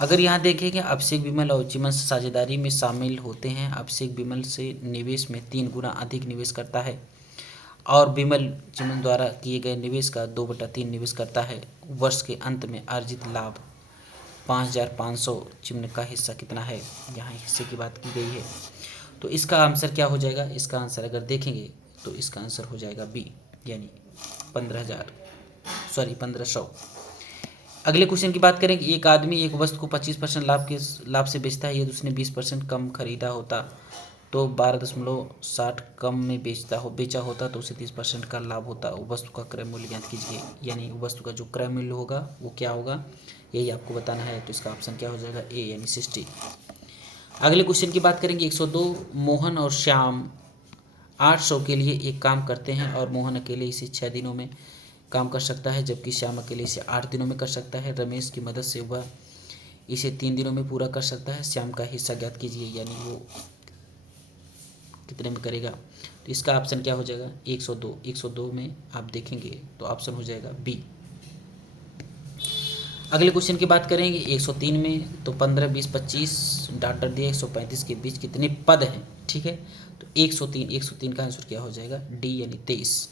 अगर यहाँ देखेंगे अभिषेक विमल और चिमन साझेदारी में शामिल होते हैं। अभिषेक विमल से निवेश में 3 गुना अधिक निवेश करता है और विमल चिमन द्वारा किए गए निवेश का 2/3 निवेश करता है। वर्ष के अंत में अर्जित लाभ 5500। चिमन का हिस्सा कितना है, यहाँ हिस्से की बात की गई है। तो इसका आंसर क्या हो जाएगा, इसका आंसर अगर देखेंगे तो इसका आंसर हो जाएगा बी, यानी 1500। अगले क्वेश्चन की बात करेंगे। एक आदमी एक वस्तु को 25% लाभ से बेचता है। यदि उसने 20% कम खरीदा होता तो 12.60 कम में बेचा होता तो उसे 30% का लाभ होता। वस्तु का क्रय मूल्य ज्ञात कीजिए, यानी वस्तु का जो क्रय मूल्य होगा वो क्या होगा, यही आपको बताना है। तो इसका ऑप्शन क्या हो जाएगा, ए, यानी 60। अगले क्वेश्चन की बात करेंगे। 102 मोहन और श्याम 800 के लिए एक काम करते हैं और मोहन अकेले इसे 6 दिनों में काम कर सकता है, जबकि श्याम अकेले इसे 8 दिनों में कर सकता है। रमेश की मदद से वह इसे 3 दिनों में पूरा कर सकता है। श्याम का हिस्सा ज्ञात कीजिए, यानी वो कितने में करेगा। तो इसका ऑप्शन क्या हो जाएगा, 102। 102 में आप देखेंगे तो ऑप्शन हो जाएगा बी। अगले क्वेश्चन की बात करेंगे। 103 में तो 15, 20, 25 डॉक्टर दिए, 135 के बीच कितने पद हैं, ठीक है। तो 103 का आंसर क्या हो जाएगा, डी, यानी 23।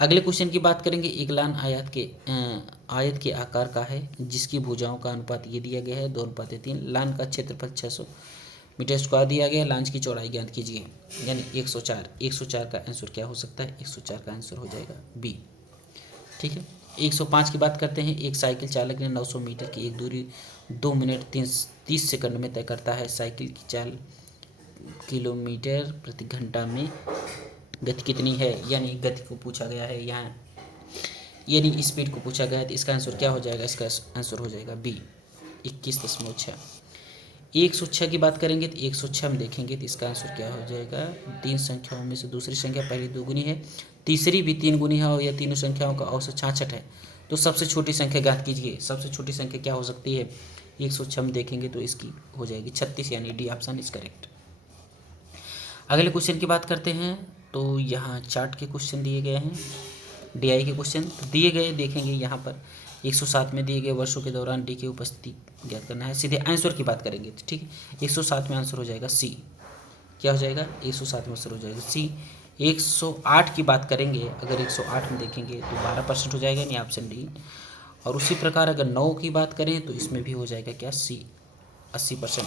अगले क्वेश्चन की बात करेंगे। एक लान आयत के आकार का है जिसकी भुजाओं का अनुपात ये दिया गया है 2:3। लान का क्षेत्रफल 600 मीटर स्क्वायर दिया गया है। लांच की चौड़ाई ज्ञात कीजिए, यानी 104। 104 का आंसर क्या हो सकता है, 104 का आंसर हो जाएगा बी, ठीक है। 105 की बात करते हैं। एक साइकिल चालक ने 900 मीटर की एक दूरी 2 मिनट 30 सेकंड में तय करता है। साइकिल की चाल किलोमीटर प्रति घंटा में गति कितनी है, यानी गति को पूछा गया है यहाँ, यानी स्पीड को पूछा गया है। तो इसका आंसर क्या हो जाएगा, इसका आंसर हो जाएगा बी, 21.6। 106 की बात करेंगे तो 106 में देखेंगे तो इसका आंसर क्या हो जाएगा। 3 संख्याओं में से दूसरी संख्या पहली 2 गुनी है, तीसरी भी 3 गुनी है और यह तीनों संख्याओं का औसत 66 है। तो सबसे छोटी संख्या ज्ञात कीजिए। सबसे छोटी संख्या क्या हो सकती है, 106 में देखेंगे तो इसकी हो जाएगी 36, यानी डी ऑप्शन इज करेक्ट। अगले क्वेश्चन की बात करते हैं। तो यहाँ चार्ट के क्वेश्चन दिए गए हैं, डीआई के क्वेश्चन दिए गए, देखेंगे यहाँ पर 107 में दिए गए वर्षों के दौरान डी की उपस्थिति ज्ञात करना है। सीधे आंसर की बात करेंगे तो ठीक है, 107 में आंसर हो जाएगा सी। क्या हो जाएगा, 107 में आंसर हो जाएगा सी। 108 की बात करेंगे, अगर 108 में देखेंगे तो 12% हो जाएगा, यानी ऑप्शन डी। और उसी प्रकार अगर 9 की बात करें तो इसमें भी हो जाएगा क्या, सी, 80%।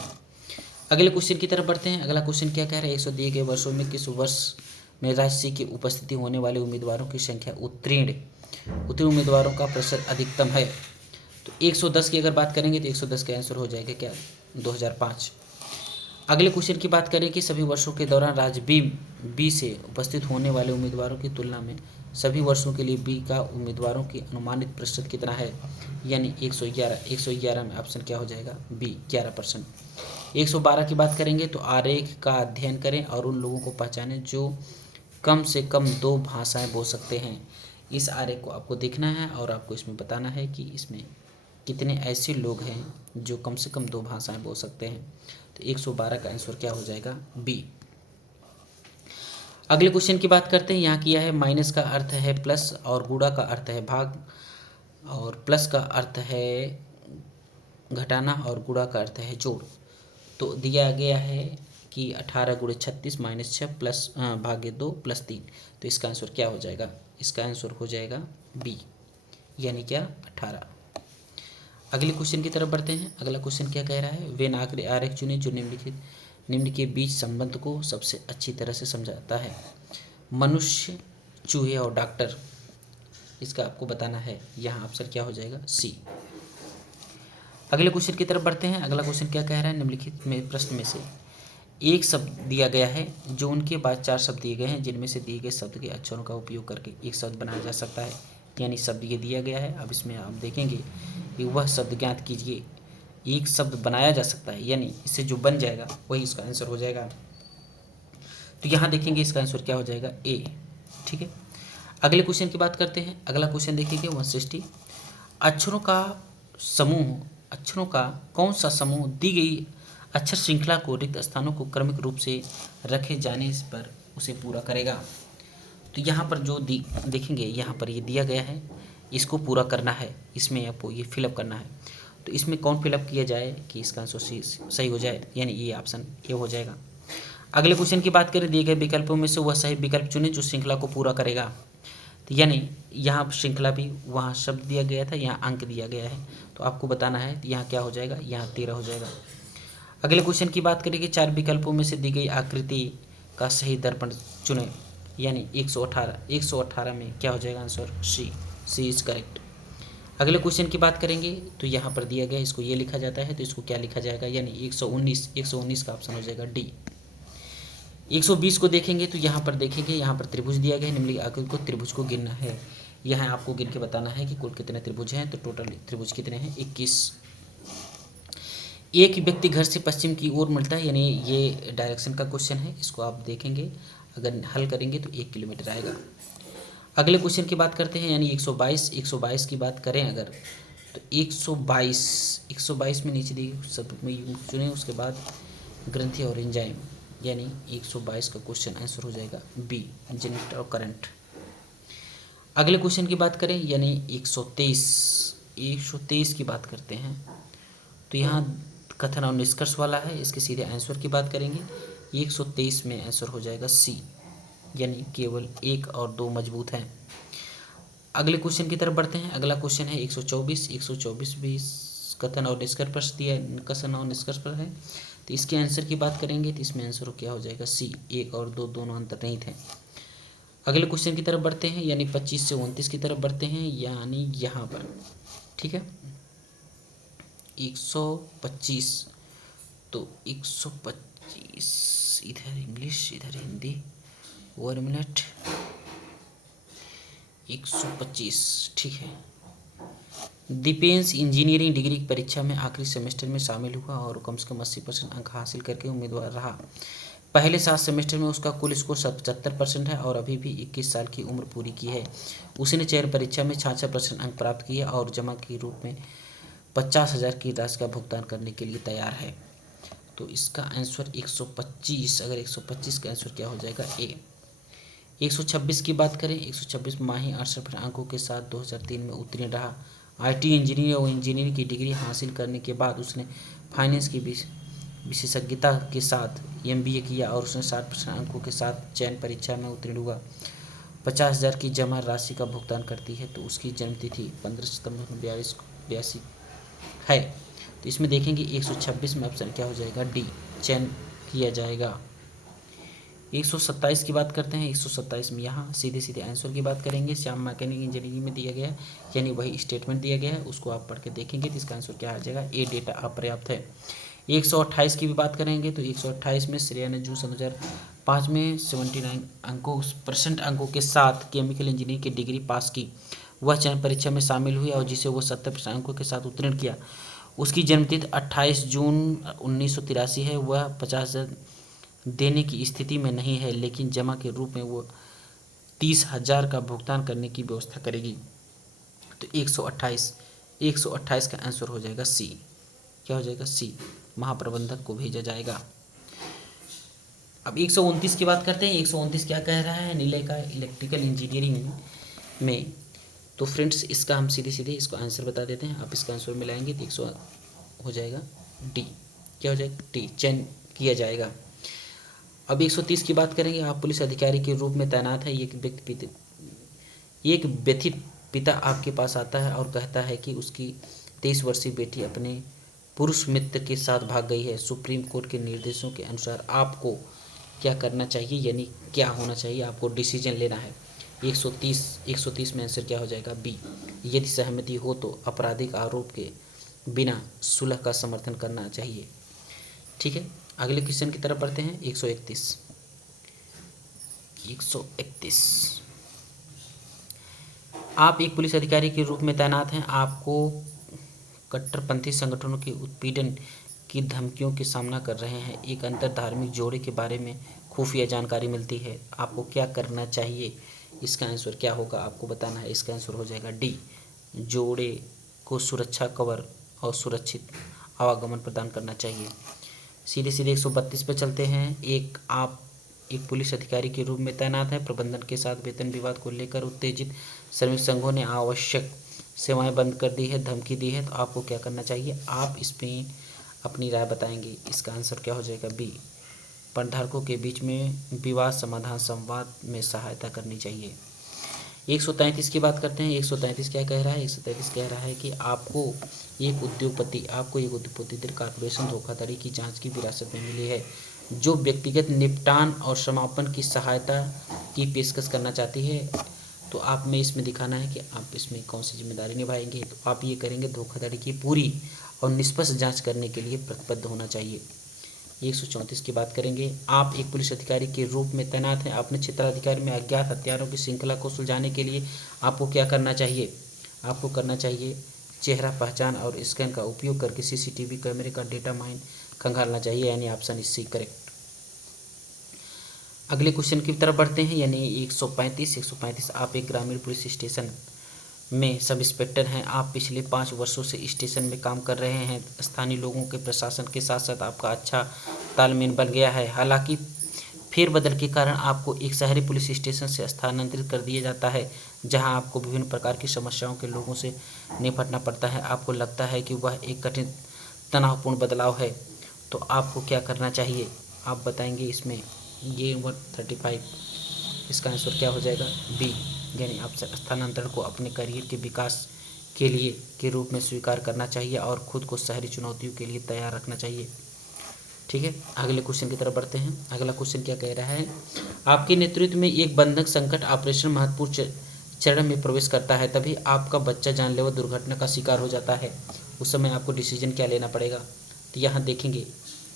अगले क्वेश्चन की तरफ बढ़ते हैं। अगला क्वेश्चन क्या कह रहा है, 100 दिए गए वर्षों में किस वर्ष में राजसी की उपस्थिति होने वाले उम्मीदवारों की संख्या उत्तीर्ण उम्मीदवारों का प्रतिशत अधिकतम है। तो 110 की अगर बात करेंगे तो 110 का आंसर हो जाएगा क्या, 2005। अगले क्वेश्चन की बात करें कि सभी वर्षों के दौरान राज्य बी से उपस्थित होने वाले उम्मीदवारों की तुलना में सभी वर्षों के लिए बी का उम्मीदवारों की अनुमानित प्रतिशत कितना है, यानी 111 में ऑप्शन क्या हो जाएगा, बी, 11%। 112 की बात करेंगे तो आरेख का अध्ययन करें और उन लोगों को पहचानें जो कम से कम 2 भाषाएं बोल सकते हैं। इस आरेख को आपको देखना है और आपको इसमें बताना है कि इसमें कितने ऐसे लोग हैं जो कम से कम 2 भाषाएं बोल सकते हैं। तो 112 का आंसर क्या हो जाएगा, बी। अगले क्वेश्चन की बात करते हैं। यहाँ किया है माइनस का अर्थ है प्लस और गुणा का अर्थ है भाग, और प्लस का अर्थ है घटाना और गुणा का अर्थ है जोड़। तो दिया गया है कि 18 × 36 -6 प्लस भाग्य 2 + 3। तो इसका आंसर क्या हो जाएगा, इसका आंसर हो जाएगा बी, यानी क्या, 18। अगले क्वेश्चन की तरफ बढ़ते हैं। अगला क्वेश्चन क्या कह रहा है, वे आरेख चुने जो निम्न के बीच संबंध को सबसे अच्छी तरह से समझाता है। मनुष्य, चूहे और डॉक्टर, इसका आपको बताना है। यहाँ ऑप्शन क्या हो जाएगा, सी। अगले क्वेश्चन की तरफ बढ़ते हैं। अगला क्वेश्चन क्या कह रहा है, निम्नलिखित में प्रश्न में से एक शब्द दिया गया है जो उनके बाद 4 शब्द दिए गए हैं जिनमें से दिए गए शब्द के अक्षरों का उपयोग करके एक शब्द बनाया जा सकता है, यानी शब्द ये दिया गया है। अब इसमें आप देखेंगे कि वह शब्द ज्ञात कीजिए। एक शब्द बनाया जा सकता है, यानी इससे जो बन जाएगा वही इसका आंसर हो जाएगा। तो यहाँ देखेंगे इसका आंसर क्या हो जाएगा, ए, ठीक है। अगले क्वेश्चन की बात करते हैं। अगला क्वेश्चन देखेंगे 160। अक्षरों का कौन सा समूह दी गई अक्षर श्रृंखला को रिक्त स्थानों को क्रमिक रूप से रखे जाने पर उसे पूरा करेगा। तो यहाँ पर जो देखेंगे, यहाँ पर ये दिया गया है, इसको पूरा करना है, इसमें आपको ये फिलअप करना है। तो इसमें कौन फिलअप किया जाए कि इसका आंसर सही हो जाए, यानी ये ऑप्शन ए हो जाएगा। अगले क्वेश्चन की बात करें, दिए गए विकल्पों में से वह सही विकल्प चुनें जो श्रृंखला को पूरा करेगा। तो यानी यहाँ श्रृंखला भी, वहाँ शब्द दिया गया था, यहाँ अंक दिया गया है, तो आपको बताना है तो यहाँ क्या हो जाएगा, यहाँ 13 हो जाएगा। अगले क्वेश्चन की बात करेंगे, 4 विकल्पों में से दी गई आकृति का सही दर्पण चुनें, यानी 118 में क्या हो जाएगा आंसर, सी इज करेक्ट। अगले क्वेश्चन की बात करेंगे, तो यहाँ पर दिया गया, इसको ये लिखा जाता है, तो इसको क्या लिखा जाएगा, यानी 119 का ऑप्शन हो जाएगा डी। 120 को देखेंगे, तो यहाँ पर देखेंगे, यहाँ पर त्रिभुज दिया गया है, निम्नलिखित आकृति को त्रिभुज को गिनना है। यहाँ आपको गिन के बताना है कि कुल कितने त्रिभुज हैं, तो टोटल त्रिभुज कितने हैं, 21। एक व्यक्ति घर से पश्चिम की ओर मिलता है, यानी ये डायरेक्शन का क्वेश्चन है, इसको आप देखेंगे, अगर हल करेंगे तो 1 किलोमीटर आएगा। अगले क्वेश्चन की बात करते हैं, यानी 122 की बात करें अगर, तो 122 में नीचे दी सब में चुने, उसके बाद ग्रंथि और एंजाइम, यानी 122 का क्वेश्चन आंसर हो जाएगा बी, जनरेटर और करंट। अगले क्वेश्चन की बात करें, यानी 123 की बात करते हैं, तो यहाँ कथन और निष्कर्ष वाला है, इसके सीधे आंसर की बात करेंगे, 123 में आंसर हो जाएगा सी, यानी केवल 1 और 2 मजबूत हैं। अगले क्वेश्चन की तरफ बढ़ते हैं। अगला क्वेश्चन है 124 भी कथन और निष्कर्ष दिया, कथन और निष्कर्ष पर है, तो इसके आंसर की बात करेंगे, तो इसमें आंसर क्या हो जाएगा सी, 1 और 2 दोनों अंतर्निहित हैं। अगले क्वेश्चन की तरफ बढ़ते हैं, यानी 25 से 29 की तरफ बढ़ते हैं, यानी यहाँ पर, ठीक है, 125, तो 125 इधर इंग्लिश इधर हिंदी, 1 मिनट, 125, ठीक है। दीपेंस इंजीनियरिंग डिग्री की परीक्षा में आखिरी सेमेस्टर में शामिल हुआ और कम से कम 80% अंक हासिल करके उम्मीदवार रहा। पहले 7 सेमेस्टर में उसका कुल स्कोर 75% है और अभी भी 21 साल की उम्र पूरी की है। उसने चयन परीक्षा में 66% अंक प्राप्त किए और जमा के रूप में 50,000 की राशि का भुगतान करने के लिए तैयार है। तो इसका आंसर 125, अगर 125 का आंसर क्या हो जाएगा ए। 126 की बात करें, 126 माही 68 अंकों के साथ 2003 में उत्तीर्ण रहा। आईटी इंजीनियर और इंजीनियरिंग की डिग्री हासिल करने के बाद उसने फाइनेंस की विशेषज्ञता के साथ एमबीए किया और उसने 60% अंकों के साथ चयन परीक्षा में उत्तीर्ण हुआ। 50,000 की जमा राशि का भुगतान करती है। तो उसकी जन्मतिथि 15 सितंबर 1982 है। तो इसमें देखेंगे 126 में ऑप्शन क्या हो जाएगा डी, चयन किया जाएगा। 127 की बात करते हैं। 127 में यहाँ सीधे आंसर की बात करेंगे। श्याम मैकेनिकल इंजीनियरिंग में दिया गया है, यानी वही स्टेटमेंट दिया गया है, उसको आप पढ़ के देखेंगे तो इसका आंसर क्या आ जाएगा ए, डेटा अपर्याप्त है। 128 की भी बात करेंगे तो 128 में श्रेया ने जून 2005 में 79% अंकों के साथ केमिकल इंजीनियरिंग की डिग्री पास की। वह चयन परीक्षा में शामिल हुई और जिसे वो 70% अंकों के साथ उत्तीर्ण किया। उसकी जन्मतिथि 28 जून 1983 है। वह 50,000 देने की स्थिति में नहीं है, लेकिन जमा के रूप में वो 30,000 का भुगतान करने की व्यवस्था करेगी। तो 128 का आंसर हो जाएगा सी। क्या हो जाएगा सी, महाप्रबंधक को भेजा जाएगा। अब 129 की बात करते हैं। 129 क्या कह रहा है, निलय का इलेक्ट्रिकल इंजीनियरिंग में। तो फ्रेंड्स इसका हम सीधे इसको आंसर बता देते हैं। आप इसका आंसर मिलाएंगे तो 100 हो जाएगा डी। क्या हो जाएगा डी, चयन किया जाएगा। अब 130 की बात करेंगे। आप पुलिस अधिकारी के रूप में तैनात है। एक व्यथित पिता आपके पास आता है और कहता है कि उसकी 23 वर्षीय बेटी अपने पुरुष मित्र के साथ भाग गई है। सुप्रीम कोर्ट के निर्देशों के अनुसार आपको क्या करना चाहिए, यानी क्या होना चाहिए, आपको डिसीजन लेना है। 130 में आंसर क्या हो जाएगा बी। यदि सहमति हो तो आपराधिक आरोप के बिना सुलह का समर्थन करना चाहिए। ठीक है, अगले क्वेश्चन की तरफ बढ़ते हैं। 131 आप एक पुलिस अधिकारी के रूप में तैनात हैं। आपको कट्टरपंथी संगठनों के उत्पीड़न की धमकियों के सामना कर रहे हैं। एक अंतर धार्मिक जोड़े के बारे में खुफिया जानकारी मिलती है। आपको क्या करना चाहिए, इसका आंसर क्या होगा आपको बताना है। इसका आंसर हो जाएगा डी, जोड़े को सुरक्षा कवर और सुरक्षित आवागमन प्रदान करना चाहिए। सीधे 132 पे चलते हैं। एक पुलिस अधिकारी के रूप में तैनात है। प्रबंधन के साथ वेतन विवाद को लेकर उत्तेजित श्रमिक संघों ने आवश्यक सेवाएं बंद कर दी है, धमकी दी है। तो आपको क्या करना चाहिए, आप इसमें अपनी राय बताएंगे। इसका आंसर क्या हो जाएगा, बी। पदधारकों के बीच में विवाद समाधान संवाद में सहायता करनी चाहिए। 133 की बात करते हैं। 133 क्या कह रहा है, 133 कह रहा है कि आपको एक उद्योगपति कॉर्पोरेशन धोखाधड़ी की जांच की विरासत में मिली है, जो व्यक्तिगत निपटान और समापन की सहायता की पेशकश करना चाहती है। तो आप में इसमें दिखाना है कि आप इसमें कौन सी जिम्मेदारी निभाएंगे। तो आप ये करेंगे, धोखाधड़ी की पूरी और निष्पक्ष जांच करने के लिए प्रतिबद्ध होना चाहिए। 134 की बात करेंगे। आप एक पुलिस अधिकारी के रूप में तैनात हैं। अपने क्षेत्राधिकार में अज्ञात हथियारों की श्रृंखला को सुलझाने के लिए आपको क्या करना चाहिए, आपको करना चाहिए चेहरा पहचान और स्कैन का उपयोग करके सीसीटीवी कैमरे का डेटा माइन खंगालना चाहिए, यानी ऑप्शन इस सी करेक्ट। अगले क्वेश्चन की तरफ बढ़ते हैं, यानी 135 आप एक ग्रामीण पुलिस स्टेशन में सब इंस्पेक्टर हैं। आप पिछले 5 वर्षों से स्टेशन में काम कर रहे हैं। स्थानीय लोगों के प्रशासन के साथ साथ आपका अच्छा तालमेल बन गया है। हालांकि फेरबदल के कारण आपको एक शहरी पुलिस स्टेशन से स्थानांतरित कर दिया जाता है, जहां आपको विभिन्न प्रकार की समस्याओं के लोगों से निपटना पड़ता है। आपको लगता है कि वह एक कठिन तनावपूर्ण बदलाव है, तो आपको क्या करना चाहिए, आप बताएंगे। इसमें ये 135 इसका आंसर क्या हो जाएगा, बी, यानी आप स्थानांतरण को अपने करियर के विकास के लिए के रूप में स्वीकार करना चाहिए और खुद को शहरी चुनौतियों के लिए तैयार रखना चाहिए। ठीक है, अगले क्वेश्चन की तरफ बढ़ते हैं। अगला क्वेश्चन क्या कह रहा है, आपके नेतृत्व में एक बंधक संकट ऑपरेशन महत्वपूर्ण चरण में प्रवेश करता है, तभी आपका बच्चा जानलेवा दुर्घटना का शिकार हो जाता है। उस समय आपको डिसीजन क्या लेना पड़ेगा। तो यहाँ देखेंगे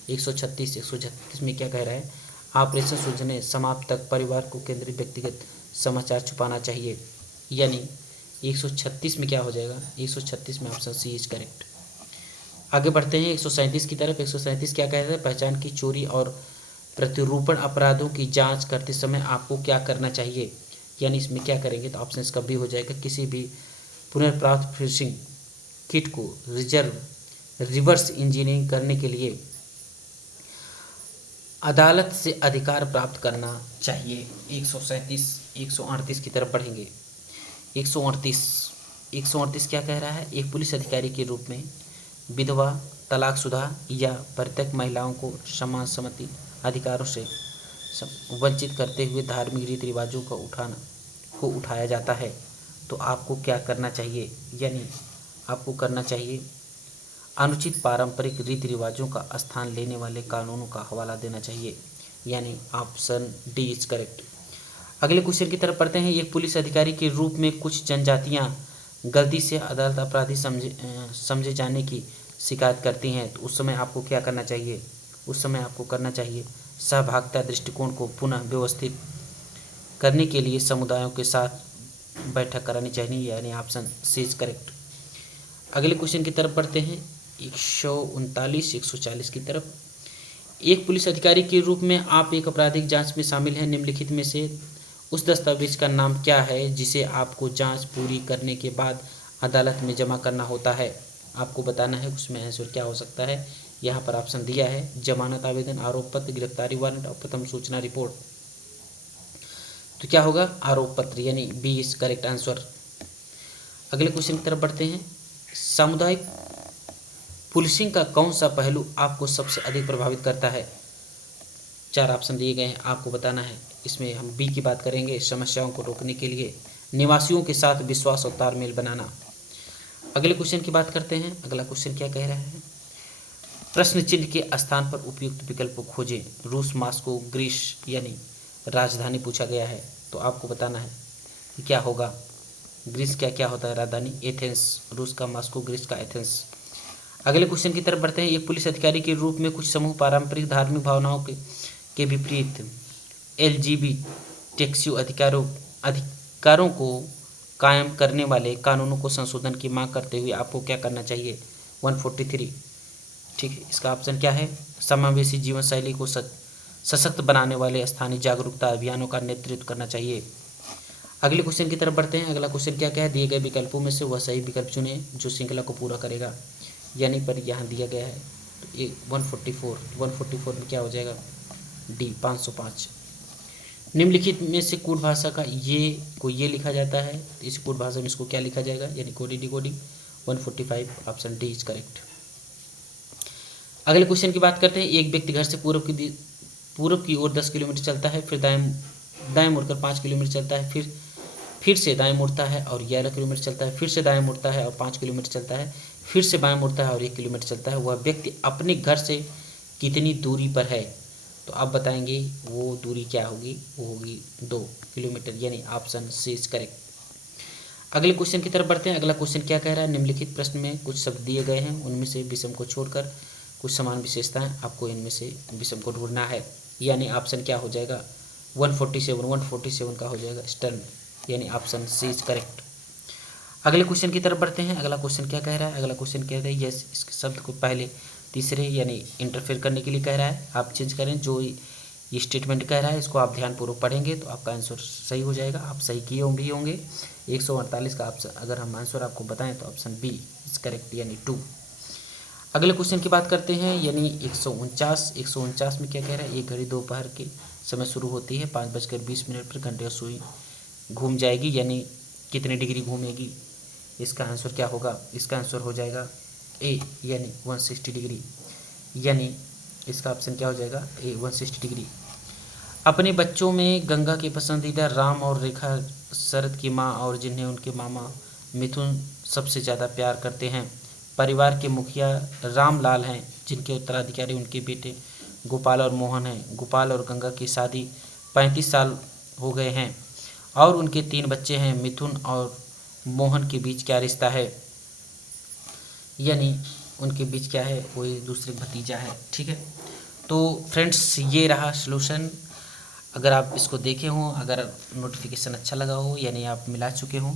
136 में क्या कह रहा है, ऑपरेशन सुलझने समाप्त तक परिवार को केंद्रीय व्यक्तिगत समाचार छुपाना चाहिए, यानी 136 में क्या हो जाएगा, 136 में ऑप्शन सी इज करेक्ट। आगे बढ़ते हैं 137 की तरफ। 137 क्या कहता है, पहचान की चोरी और प्रतिरूपण अपराधों की जांच करते समय आपको क्या करना चाहिए, यानी इसमें क्या करेंगे। तो ऑप्शन इसका भी हो जाएगा, किसी भी पुनर्प्राप्त फिशिंग किट को रिवर्स इंजीनियरिंग करने के लिए अदालत से अधिकार प्राप्त करना चाहिए। 138 की तरफ बढ़ेंगे। 138 क्या कह रहा है, एक पुलिस अधिकारी के रूप में विधवा, तलाकशुदा या परित्यक्त महिलाओं को समान सम्मति अधिकारों से वंचित करते हुए धार्मिक रीति रिवाजों को उठाया जाता है। तो आपको क्या करना चाहिए, यानी आपको करना चाहिए अनुचित पारंपरिक रीति रिवाजों का स्थान लेने वाले कानूनों का हवाला देना चाहिए, यानी ऑप्शन डी इज करेक्ट। अगले क्वेश्चन की तरफ पढ़ते हैं। एक पुलिस अधिकारी के रूप में कुछ जनजातियां गलती से अदालत अपराधी समझे जाने की शिकायत करती हैं, तो उस समय आपको क्या करना चाहिए, उस समय आपको करना चाहिए सहभागिता दृष्टिकोण को पुनः व्यवस्थित करने के लिए समुदायों के साथ बैठक करानी चाहिए, यानी ऑप्शन सी इज करेक्ट। अगले क्वेश्चन की तरफ पढ़ते हैं 139-140 की तरफ। एक पुलिस अधिकारी के रूप में आप एक आपराधिक जांच में शामिल हैं। निम्नलिखित में से उस दस्तावेज का नाम क्या है जिसे आपको जांच पूरी करने के बाद अदालत में जमा करना होता है। आपको बताना है उसमें आंसर क्या हो सकता है। यहाँ पर ऑप्शन दिया है जमानत आवेदन, आरोप पत्र, गिरफ्तारी वारंट और प्रथम सूचना रिपोर्ट। तो क्या होगा, आरोप पत्र, यानी बी इज करेक्ट आंसर। अगले क्वेश्चन की तरफ बढ़ते हैं। सामुदायिक पुलिसिंग का कौन सा पहलू आपको सबसे अधिक प्रभावित करता है। 4 ऑप्शन दिए गए हैं, आपको बताना है। इसमें हम बी की बात करेंगे, समस्याओं को रोकने के लिए निवासियों के साथ विश्वास और तालमेल बनाना। अगले क्वेश्चन की बात करते हैं। अगला क्वेश्चन क्या कह रहा है, प्रश्न चिन्ह के स्थान पर उपयुक्त विकल्प को खोजें। रूस, मॉस्को, ग्रीस यानी राजधानी पूछा गया है, तो आपको बताना है कि क्या होगा। ग्रीस क्या क्या होता है राजधानी, एथेंस, रूस का मॉस्को, ग्रीस का एथेंस। अगले क्वेश्चन की तरफ बढ़ते हैं। एक पुलिस अधिकारी के रूप में कुछ समूह पारंपरिक धार्मिक भावनाओं के विपरीत LGBTQ अधिकारों को कायम करने वाले कानूनों को संशोधन की मांग करते हुए आपको क्या करना चाहिए। 143, ठीक है, इसका ऑप्शन क्या है, समावेशी जीवन शैली को सशक्त बनाने वाले स्थानीय जागरूकता अभियानों का नेतृत्व करना चाहिए। अगले क्वेश्चन की तरफ बढ़ते हैं। अगला क्वेश्चन क्या क्या है, दिए गए विकल्पों में से वह सही विकल्प चुने जो श्रृंखला को पूरा करेगा, यानी पर यहाँ दिया गया है 144 में क्या हो जाएगा, डी 505। निम्नलिखित में से कोड भाषा का ये लिखा जाता है, तो इस कोड भाषा में इसको क्या लिखा जाएगा, यानी coding decoding 145 option D is correct. अगले क्वेश्चन की बात करते हैं। एक व्यक्ति घर से पूर्व की ओर 10 किलोमीटर चलता है, फिर दाएं मुड़कर 5 किलोमीटर चलता है, फिर से दाएं मुड़ता है और 11 किलोमीटर चलता है, फिर से दाएं मुड़ता है और 5 किलोमीटर चलता है, फिर से बाएं मुड़ता है और 1 किलोमीटर चलता है। वह व्यक्ति अपने घर से कितनी दूरी पर है? तो आप बताएंगे वो दूरी क्या होगी, वो होगी 2 किलोमीटर, यानी ऑप्शन सी इज करेक्ट। अगले क्वेश्चन की तरफ बढ़ते हैं। अगला क्वेश्चन क्या कह रहा है, निम्नलिखित प्रश्न में कुछ शब्द दिए गए हैं, उनमें से विषम को छोड़कर कुछ समान विशेषताएं आपको इनमें से विषम को ढूंढना है, यानी ऑप्शन क्या हो जाएगा 147 का हो जाएगा स्टर्न, यानी ऑप्शन सी इज करेक्ट। अगले क्वेश्चन की तरफ बढ़ते हैं। अगला क्वेश्चन क्या कह रहा है, अगला क्वेश्चन कह रहा है यस इस शब्द को पहले तीसरे यानी इंटरफेयर करने के लिए कह रहा है, आप चेंज करें। जो ये स्टेटमेंट कह रहा है इसको आप ध्यानपूर्वक पढ़ेंगे तो आपका आंसर सही हो जाएगा, आप सही किए भी होंगे। 148 का ऑप्शन अगर हम आंसर आपको बताएं तो ऑप्शन बी इज करेक्ट, यानी 2। अगले क्वेश्चन की बात करते हैं, यानी 149 में क्या कह रहा है, एक घड़ी दोपहर के समय शुरू होती है, 5:20 पर घंटे का सुई घूम जाएगी, यानी कितने डिग्री घूमेगी? इसका आंसर क्या होगा, इसका आंसर हो जाएगा ए, यानी 160 डिग्री, यानी इसका ऑप्शन क्या हो जाएगा ए 160 डिग्री। अपने बच्चों में गंगा के पसंदीदा राम और रेखा शरद की माँ और जिन्हें उनके मामा मिथुन सबसे ज़्यादा प्यार करते हैं। परिवार के मुखिया रामलाल हैं, जिनके उत्तराधिकारी उनके बेटे गोपाल और मोहन हैं। गोपाल और गंगा की शादी 35 साल हो गए हैं और उनके 3 बच्चे हैं। मिथुन और मोहन के बीच क्या रिश्ता है, यानी उनके बीच क्या है, वो एक दूसरे भतीजा है। ठीक है, तो फ्रेंड्स ये रहा सलूशन। अगर आप इसको देखे हों, अगर नोटिफिकेशन अच्छा लगा हो, यानी आप मिला चुके हों,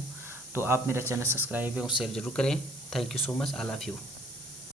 तो आप मेरा चैनल सब्सक्राइब एवं शेयर जरूर करें। Thank you so much, I love you.